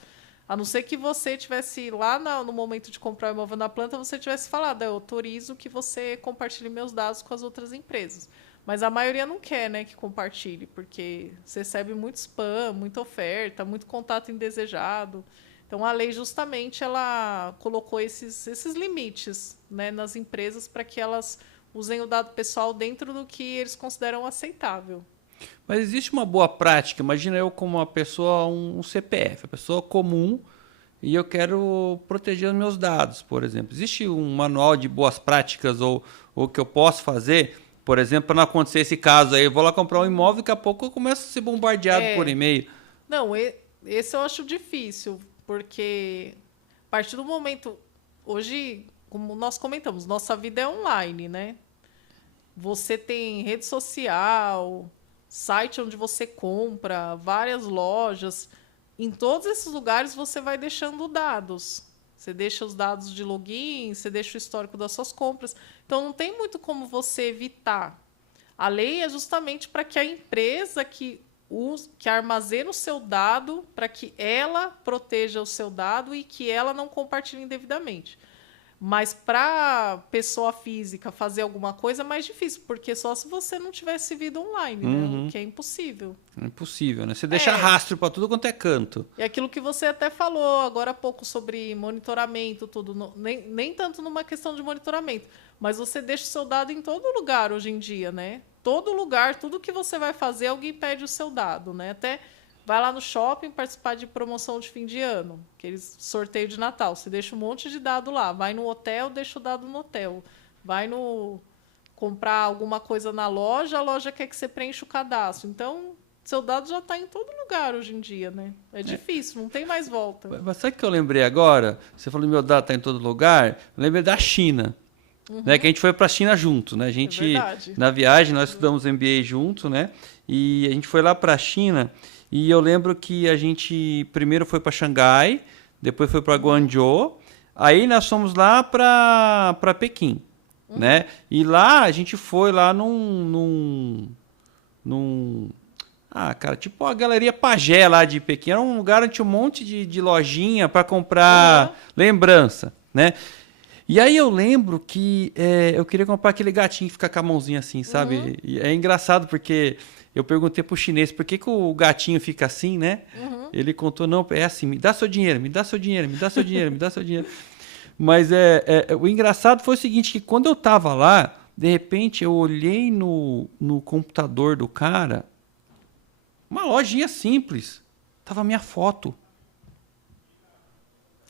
A não ser que você tivesse lá no momento de comprar o imóvel na planta, você tivesse falado, eu autorizo que você compartilhe meus dados com as outras empresas. Mas a maioria não quer, né, que compartilhe, porque você recebe muito spam, muita oferta, muito contato indesejado. Então, a lei, justamente, ela colocou esses limites, né, nas empresas para que elas usem o dado pessoal dentro do que eles consideram aceitável. Mas existe uma boa prática. Imagina eu como uma pessoa, um CPF, uma pessoa comum, e eu quero proteger os meus dados, por exemplo. Existe um manual de boas práticas ou que eu posso fazer? Por exemplo, para não acontecer esse caso aí, eu vou lá comprar um imóvel e daqui a pouco eu começo a ser bombardeado por e-mail. Não, esse eu acho difícil, porque a partir do momento... Hoje, como nós comentamos, nossa vida é online, né? Você tem rede social, site onde você compra, várias lojas. Em todos esses lugares você vai deixando dados. Você deixa os dados de login, você deixa o histórico das suas compras. Então não tem muito como você evitar. A lei é justamente para que a empresa que armazena o seu dado, para que ela proteja o seu dado e que ela não compartilhe indevidamente. Mas para pessoa física fazer alguma coisa é mais difícil, porque só se você não tivesse vida online, né? O que é impossível. É impossível, né? Você deixa rastro para tudo quanto é canto. E aquilo que você até falou agora há pouco sobre monitoramento, tudo, nem tanto numa questão de monitoramento, mas você deixa o seu dado em todo lugar hoje em dia, né? Todo lugar, tudo que você vai fazer, alguém pede o seu dado, né? Até vai lá no shopping participar de promoção de fim de ano, aqueles sorteio de Natal. Você deixa um monte de dado lá. Vai no hotel, deixa o dado no hotel. Vai no comprar alguma coisa na loja, a loja quer que você preencha o cadastro. Então, seu dado já está em todo lugar hoje em dia, né? É difícil, não tem mais volta. Mas sabe o que eu lembrei agora? Você falou que meu dado está em todo lugar. Eu lembrei da China. Né, que a gente foi para a China junto, né? A gente, na viagem, nós estudamos MBA junto, né? E a gente foi lá para a China. E eu lembro que a gente primeiro foi para Xangai, depois foi para Guangzhou, aí nós fomos lá para Pequim, né? E lá a gente foi lá cara, tipo a Galeria Pagé lá de Pequim, era um lugar onde tinha um monte de lojinha para comprar lembrança, né? E aí eu lembro que eu queria comprar aquele gatinho que fica com a mãozinha assim, sabe? E é engraçado porque eu perguntei pro chinês por que o gatinho fica assim, né? Ele contou, não, é assim, me dá seu dinheiro, me dá seu dinheiro, me dá seu dinheiro, me dá seu dinheiro. Mas o engraçado foi o seguinte, que quando eu tava lá, de repente eu olhei no computador do cara, uma lojinha simples, tava a minha foto.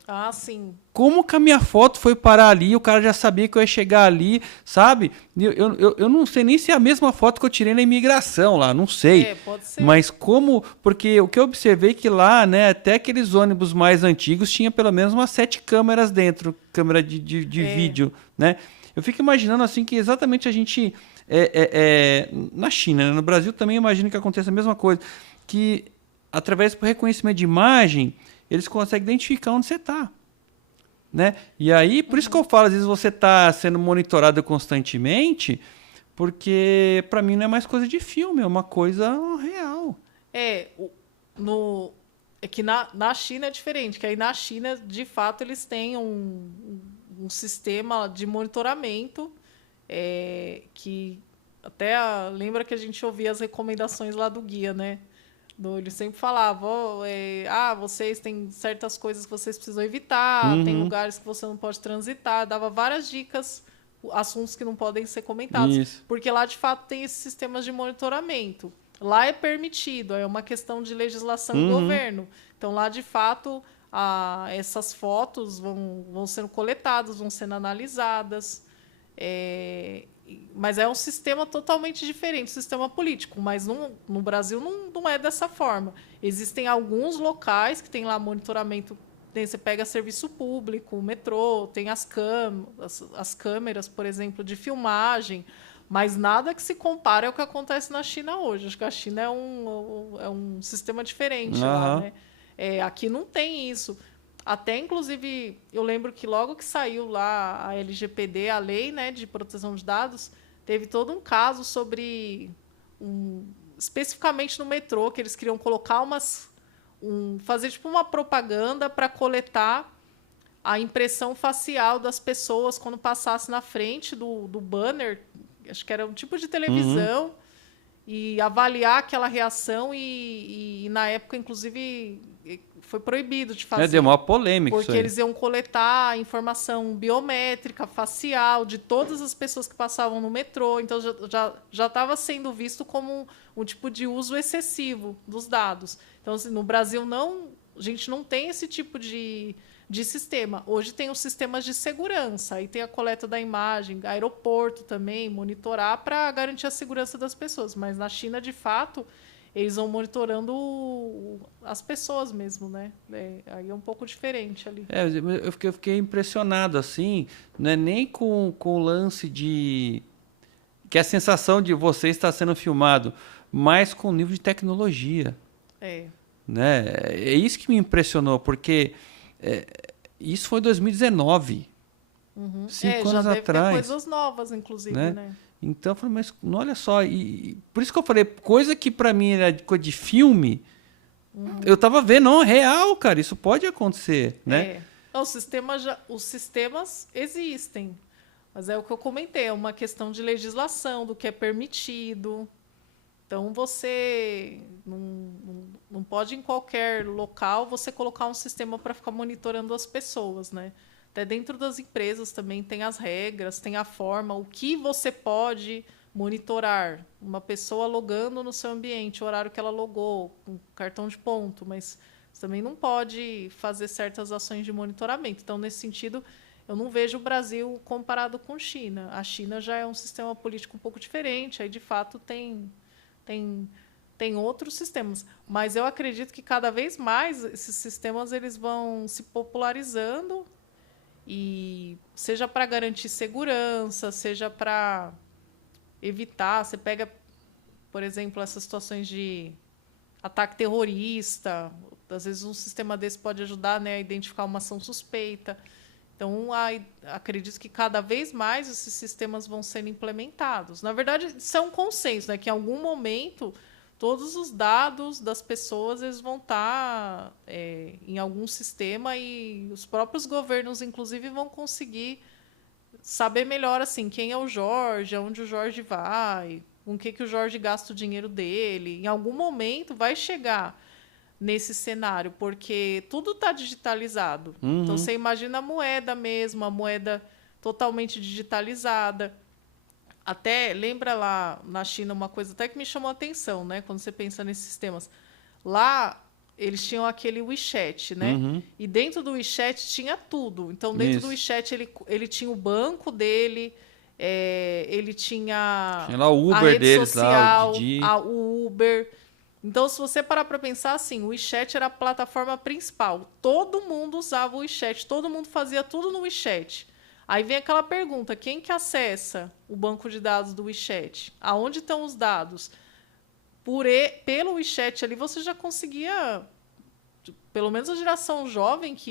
Ah, sim. Como que a minha foto foi parar ali? O cara já sabia que eu ia chegar ali, sabe? Eu não sei nem se é a mesma foto que eu tirei na imigração lá, não sei. Pode ser. Mas como... Porque o que eu observei que lá, né, até aqueles ônibus mais antigos tinha pelo menos umas 7 câmeras dentro, câmera de vídeo, né? Eu fico imaginando assim que exatamente a gente... na China, né? No Brasil também imagino que aconteça a mesma coisa. Que através do reconhecimento de imagem... eles conseguem identificar onde você está. Né? E aí, por isso que eu falo, às vezes você está sendo monitorado constantemente, porque para mim não é mais coisa de filme, é uma coisa real. É que na China é diferente, que aí na China, de fato, eles têm um sistema de monitoramento que até lembra que a gente ouvia as recomendações lá do guia, né? Ele sempre falava, vocês têm certas coisas que vocês precisam evitar, tem lugares que você não pode transitar, dava várias dicas, assuntos que não podem ser comentados. Isso. Porque lá, de fato, tem esses sistemas de monitoramento. Lá é permitido, é uma questão de legislação do governo. Então, lá, de fato, essas fotos vão sendo coletadas, vão sendo analisadas. Mas é um sistema totalmente diferente, um sistema político. Mas no Brasil não é dessa forma. Existem alguns locais que tem lá monitoramento. Você pega serviço público, o metrô, tem as câmeras, por exemplo, de filmagem. Mas nada que se compare ao que acontece na China hoje. Acho que a China é um sistema diferente lá, né? Aqui não tem isso. Até, inclusive, eu lembro que logo que saiu lá a LGPD, a lei, né, de proteção de dados, teve todo um caso sobre, especificamente no metrô, que eles queriam colocar fazer tipo uma propaganda para coletar a impressão facial das pessoas quando passasse na frente do banner, acho que era um tipo de televisão, e avaliar aquela reação e na época, inclusive, foi proibido de fazer. Deu uma polêmica isso porque aí. eles iam coletar informação biométrica, facial, de todas as pessoas que passavam no metrô. Então, já estava sendo visto como um tipo de uso excessivo dos dados. Então, assim, no Brasil, a gente não tem esse tipo de sistema. Hoje tem os sistemas de segurança, aí tem a coleta da imagem, aeroporto também, monitorar para garantir a segurança das pessoas. Mas na China, de fato, eles vão monitorando as pessoas mesmo, né? Aí é um pouco diferente ali. Eu fiquei impressionado, assim, não é nem com o lance de... que a sensação de você estar sendo filmado, mas com o nível de tecnologia. Né? É isso que me impressionou, porque isso foi em 2019. 5 anos já deve atrás. ter coisas novas, inclusive, né? Então eu falei, mas olha só, por isso que eu falei, coisa que para mim era coisa de filme, eu tava vendo, não, real, cara, isso pode acontecer, né? Os sistemas existem, mas é o que eu comentei, é uma questão de legislação, do que é permitido. Então você não pode em qualquer local você colocar um sistema para ficar monitorando as pessoas, né? Até dentro das empresas também tem as regras, tem a forma, o que você pode monitorar. Uma pessoa logando no seu ambiente, o horário que ela logou, com cartão de ponto, mas você também não pode fazer certas ações de monitoramento. Então, nesse sentido, eu não vejo o Brasil comparado com a China. A China já é um sistema político um pouco diferente, aí, de fato, tem outros sistemas. Mas eu acredito que cada vez mais esses sistemas eles vão se popularizando, e seja para garantir segurança, seja para evitar. Você pega, por exemplo, essas situações de ataque terrorista. Às vezes um sistema desse pode ajudar, né, a identificar uma ação suspeita. Então, acredito que cada vez mais esses sistemas vão sendo implementados. Na verdade, isso é um consenso, né, que em algum momento todos os dados das pessoas eles vão estar em algum sistema, e os próprios governos, inclusive, vão conseguir saber melhor assim, quem é o Jorge, aonde o Jorge vai, com o que o Jorge gasta o dinheiro dele. Em algum momento vai chegar nesse cenário, porque tudo está digitalizado. Então, você imagina a moeda mesmo, a moeda totalmente digitalizada. Até, lembra lá na China uma coisa até que me chamou a atenção, né? Quando você pensa nesses sistemas. Lá, eles tinham aquele WeChat, né? E dentro do WeChat tinha tudo. Então, dentro do WeChat, ele tinha o banco dele, ele tinha lá o Uber a rede deles, social, lá, o Didi. o Uber. Então, se você parar para pensar assim, o WeChat era a plataforma principal. Todo mundo usava o WeChat, todo mundo fazia tudo no WeChat. Aí vem aquela pergunta, quem que acessa o banco de dados do WeChat? Aonde estão os dados? Pelo WeChat ali você já conseguia, pelo menos a geração jovem, que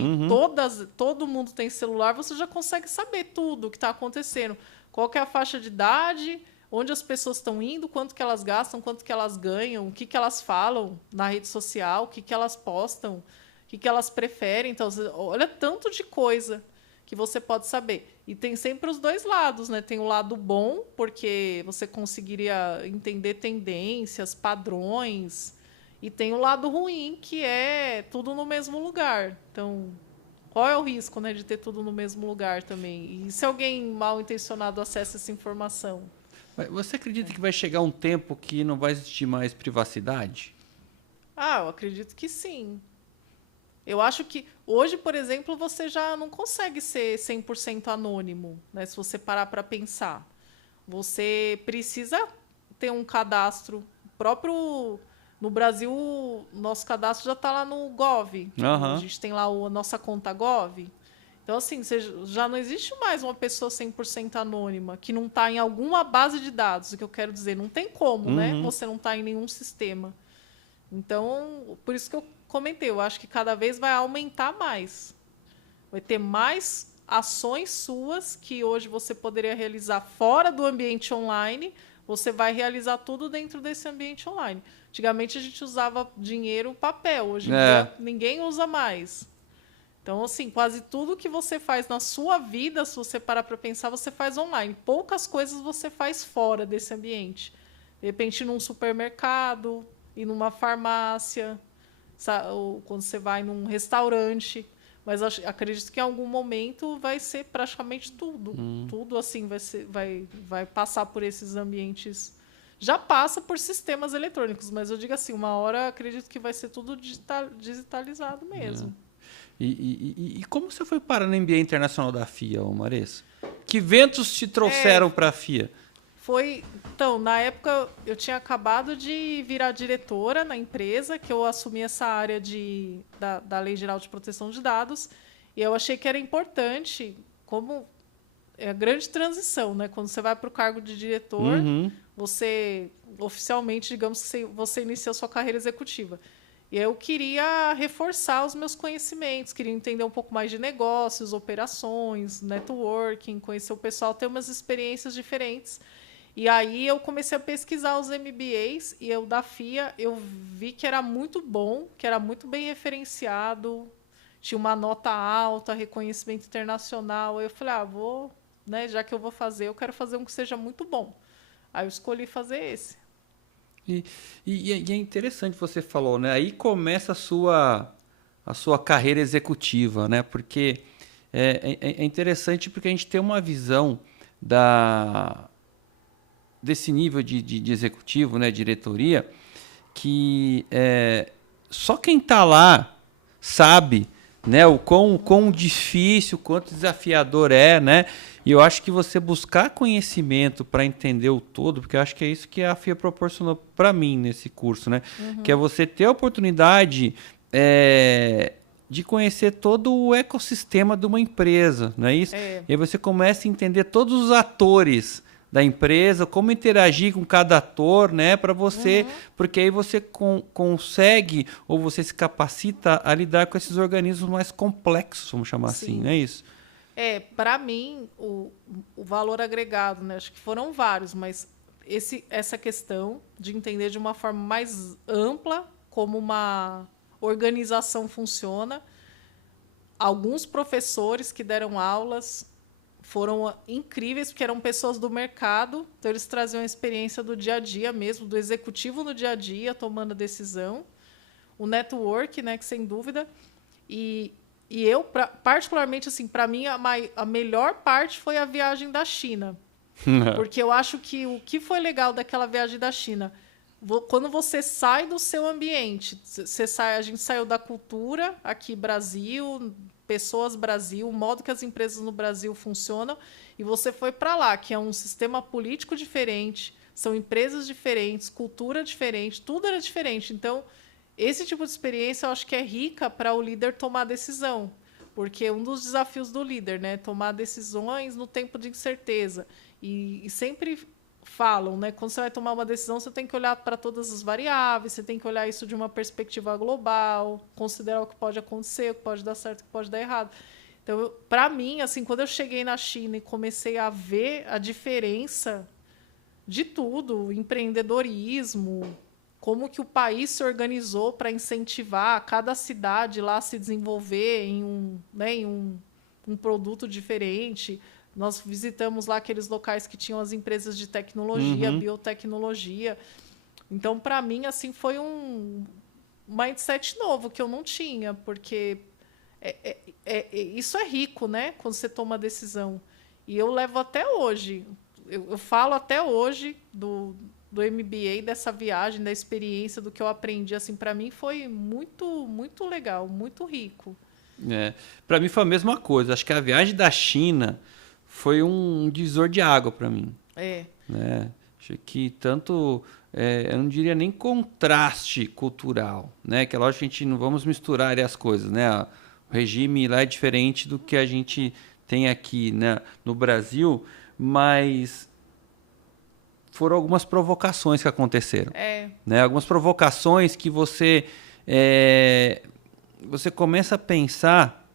todo mundo tem celular, você já consegue saber tudo o que está acontecendo. Qual que é a faixa de idade, onde as pessoas estão indo, quanto que elas gastam, quanto que elas ganham, o que que elas falam na rede social, o que que elas postam, o que que elas preferem. Então, olha tanto de coisa que você pode saber. E tem sempre os dois lados, né? Tem o lado bom, porque você conseguiria entender tendências, padrões, e tem o lado ruim, que é tudo no mesmo lugar. Então, qual é o risco, né, de ter tudo no mesmo lugar também? E se alguém mal intencionado acessa essa informação? Você acredita que vai chegar um tempo que não vai existir mais privacidade? Eu acredito que sim. Eu acho que hoje, por exemplo, você já não consegue ser 100% anônimo, né? Se você parar para pensar. Você precisa ter um cadastro próprio. No Brasil, nosso cadastro já está lá no Gov. A gente tem lá a nossa conta Gov. Então, assim, já não existe mais uma pessoa 100% anônima que não está em alguma base de dados. O que eu quero dizer, não tem como, né? Você não está em nenhum sistema. Então, por isso que eu comentei, eu acho que cada vez vai aumentar mais. Vai ter mais ações suas que hoje você poderia realizar fora do ambiente online, você vai realizar tudo dentro desse ambiente online. Antigamente a gente usava dinheiro papel, hoje em dia ninguém usa mais. Então, assim, quase tudo que você faz na sua vida, se você parar para pensar, você faz online. Poucas coisas você faz fora desse ambiente De repente, num supermercado e numa farmácia, ou quando você vai num restaurante. Mas acredito que em algum momento vai ser praticamente tudo. Tudo assim vai passar por esses ambientes. Já passa por sistemas eletrônicos, mas eu digo assim, uma hora acredito que vai ser tudo digitalizado mesmo. E como você foi parar no MBA Internacional da FIA, ô Maressa? Que ventos te trouxeram para a FIA? Então, na época, eu tinha acabado de virar diretora na empresa, que eu assumi essa área da Lei Geral de Proteção de Dados, e eu achei que era importante, como é a grande transição, né? Quando você vai para o cargo de diretor, você, oficialmente, digamos que você inicia a sua carreira executiva. E eu queria reforçar os meus conhecimentos, queria entender um pouco mais de negócios, operações, networking, conhecer o pessoal, ter umas experiências diferentes. E aí eu comecei a pesquisar os MBAs e da FIA eu vi que era muito bom, que era muito bem referenciado, tinha uma nota alta, reconhecimento internacional. Aí eu falei, né, já que eu vou fazer, eu quero fazer um que seja muito bom. Aí eu escolhi fazer esse. E é interessante você falou, né? Aí começa a sua carreira executiva, né? Porque é interessante porque a gente tem uma visão desse nível de executivo, né, diretoria, que só quem está lá sabe, né, o quão difícil, quanto desafiador né? E eu acho que você buscar conhecimento para entender o todo, porque eu acho que é isso que a FIA proporcionou para mim nesse curso, né? Que é você ter a oportunidade de conhecer todo o ecossistema de uma empresa, não é isso? E aí você começa a entender todos os atores da empresa, como interagir com cada ator, né, para você, porque aí você consegue ou você se capacita a lidar com esses organismos mais complexos, vamos chamar assim, não é isso? Para mim, o valor agregado, né, acho que foram vários, mas essa questão de entender de uma forma mais ampla como uma organização funciona. Alguns professores que deram aulas foram incríveis, porque eram pessoas do mercado, então eles traziam a experiência do dia a dia mesmo, do executivo no dia a dia, tomando a decisão. O network, né, que sem dúvida. E eu, particularmente, assim, para mim, a melhor parte foi a viagem da China. Porque eu acho que o que foi legal daquela viagem da China, quando você sai do seu ambiente, a gente saiu da cultura aqui, Brasil, pessoas Brasil, o modo que as empresas no Brasil funcionam, e você foi para lá, que é um sistema político diferente, são empresas diferentes, cultura diferente, tudo era diferente. Então, esse tipo de experiência eu acho que é rica para o líder tomar decisão, porque um dos desafios do líder, né, tomar decisões no tempo de incerteza. E sempre falam, né, quando você vai tomar uma decisão, você tem que olhar para todas as variáveis, você tem que olhar isso de uma perspectiva global, considerar o que pode acontecer, o que pode dar certo, o que pode dar errado. Então, para mim, assim, quando eu cheguei na China e comecei a ver a diferença de tudo, empreendedorismo, como que o país se organizou para incentivar cada cidade lá a se desenvolver em um produto diferente. Nós visitamos lá aqueles locais que tinham as empresas de tecnologia, biotecnologia. Então, para mim, assim, foi um mindset novo que eu não tinha, porque isso é rico, né? Quando você toma a decisão. E eu levo até hoje, eu falo até hoje do MBA, dessa viagem, da experiência, do que eu aprendi. Assim, para mim foi muito, muito legal, muito rico. Para mim foi a mesma coisa. Acho que a viagem da China foi um divisor de água para mim. Né? Acho que tanto, eu não diria nem contraste cultural, né? Que é lógico que a gente não vamos misturar as coisas, né? O regime lá é diferente do que a gente tem aqui, né, no Brasil, mas foram algumas provocações que aconteceram. Né? Algumas provocações que você começa a pensar.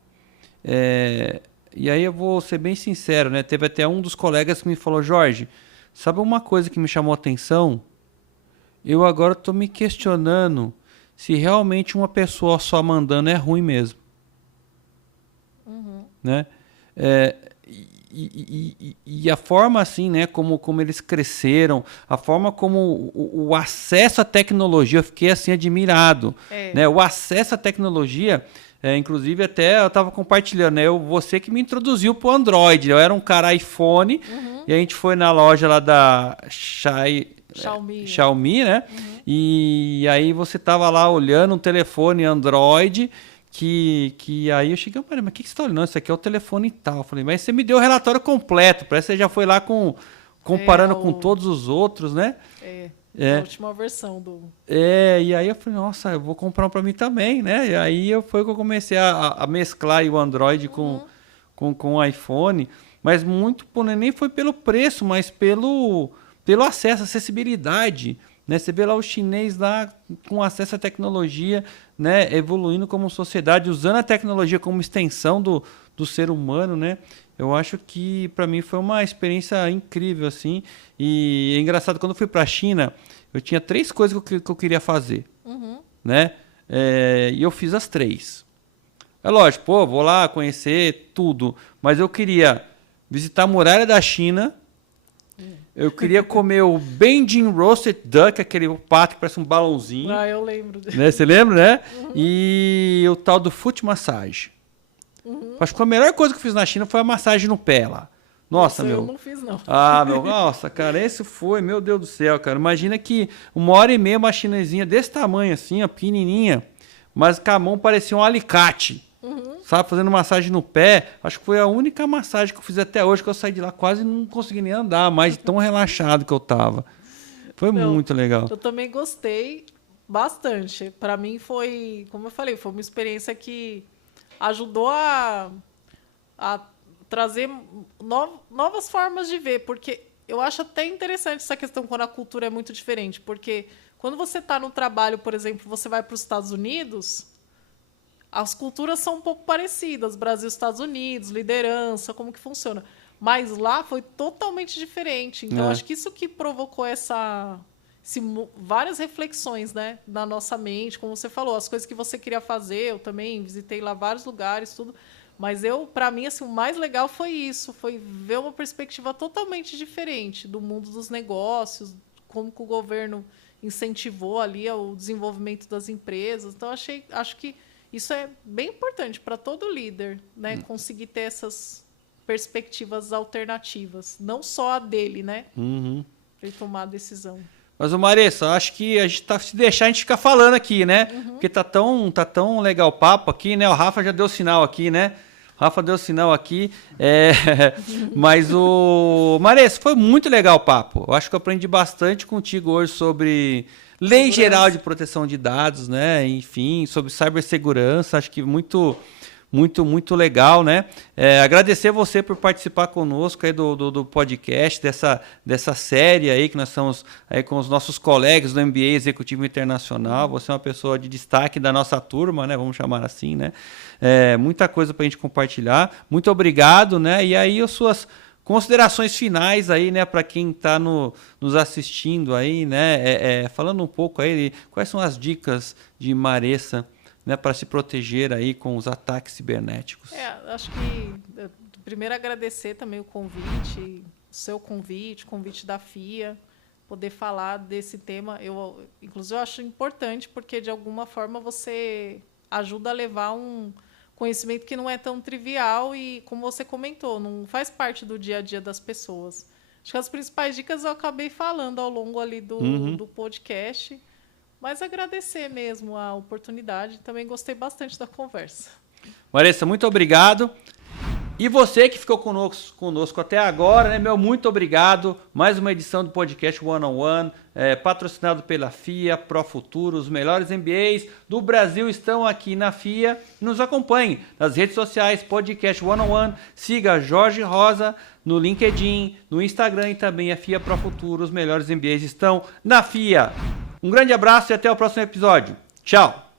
E aí eu vou ser bem sincero, né? Teve até um dos colegas que me falou, Jorge, sabe uma coisa que me chamou a atenção? Eu agora estou me questionando se realmente uma pessoa só mandando é ruim mesmo. Né? E a forma assim, né, como eles cresceram, a forma como o acesso à tecnologia, eu fiquei assim admirado, né? O acesso à tecnologia, inclusive até eu estava compartilhando, né? Você que me introduziu para o Android, eu era um cara iPhone, e a gente foi na loja lá da Xiaomi, né? E aí você tava lá olhando um telefone Android, que aí eu cheguei, mas o que você tá olhando? Isso aqui é o telefone e tal. Eu falei, mas você me deu o relatório completo, parece que você já foi lá comparando com todos os outros, né? A última versão do... E aí eu falei, nossa, eu vou comprar um para mim também, né? E aí foi que eu comecei a mesclar o Android com o iPhone, mas muito, nem foi pelo preço, mas pelo acesso, acessibilidade, né? Você vê lá o chinês lá com acesso à tecnologia, né? Evoluindo como sociedade, usando a tecnologia como extensão do ser humano, né? Eu acho que para mim foi uma experiência incrível, assim. E é engraçado, quando eu fui para a China, eu tinha 3 coisas que eu queria fazer, né? E eu fiz as 3. É lógico, vou lá conhecer tudo, mas eu queria visitar a muralha da China. Eu queria comer o Beijing Roasted Duck, aquele pato que parece um balãozinho. Eu lembro. Né? Você lembra, né? E o tal do foot massage. Acho que a melhor coisa que eu fiz na China foi a massagem no pé lá. Nossa, eu não fiz, não. Nossa, cara, esse foi, meu Deus do céu, cara. Imagina que 1h30 uma chinesinha desse tamanho assim, ó, pequenininha, mas com a mão parecia um alicate. Sabe, fazendo massagem no pé. Acho que foi a única massagem que eu fiz até hoje, que eu saí de lá quase não consegui nem andar mais, tão relaxado que eu tava. Foi muito legal. Eu também gostei bastante. Para mim foi, como eu falei, foi uma experiência que ajudou a trazer novas formas de ver, porque eu acho até interessante essa questão quando a cultura é muito diferente, porque quando você está no trabalho, por exemplo, você vai para os Estados Unidos, as culturas são um pouco parecidas, Brasil, Estados Unidos, liderança, como que funciona. Mas lá foi totalmente diferente. Então, acho que isso que provocou várias reflexões, né, na nossa mente, como você falou, as coisas que você queria fazer, eu também visitei lá vários lugares, tudo. Mas para mim, assim, o mais legal foi isso, foi ver uma perspectiva totalmente diferente do mundo dos negócios, como que o governo incentivou ali o desenvolvimento das empresas. Então, acho que isso é bem importante para todo líder, né? Conseguir ter essas perspectivas alternativas, não só a dele, né? Para ele tomar a decisão. Mas, Marissa, acho que a gente se deixar, a gente fica falando aqui, né? Porque tá tão legal o papo aqui, né? O Rafa já deu sinal aqui, né? Mas Marissa, foi muito legal o papo. Eu acho que eu aprendi bastante contigo hoje sobre Lei Geral de Proteção de Dados, né? Enfim, sobre cibersegurança. Acho que muito legal, né? Agradecer você por participar conosco aí do podcast, dessa série aí que nós estamos aí com os nossos colegas do MBA Executivo Internacional. Você é uma pessoa de destaque da nossa turma, né? Vamos chamar assim, né? Muita coisa para a gente compartilhar. Muito obrigado, né? E aí as suas considerações finais aí, né, para quem está nos assistindo aí, né? Falando um pouco aí, quais são as dicas de Marissa, né, para se proteger aí com os ataques cibernéticos? Acho que primeiro agradecer também o convite, o convite da FIA, poder falar desse tema. Inclusive, eu acho importante porque, de alguma forma, você ajuda a levar um conhecimento que não é tão trivial e, como você comentou, não faz parte do dia a dia das pessoas. Acho que as principais dicas eu acabei falando ao longo ali do podcast. Mas agradecer mesmo a oportunidade. Também gostei bastante da conversa. Marissa, muito obrigado. E você que ficou conosco até agora, né, meu muito obrigado. Mais uma edição do podcast One on One, patrocinado pela FIA, ProFuturo. Os melhores MBAs do Brasil estão aqui na FIA. Nos acompanhe nas redes sociais, podcast One on One. Siga Jorge Rosa no LinkedIn, no Instagram e também a FIA ProFuturo. Os melhores MBAs estão na FIA. Um grande abraço e até o próximo episódio. Tchau!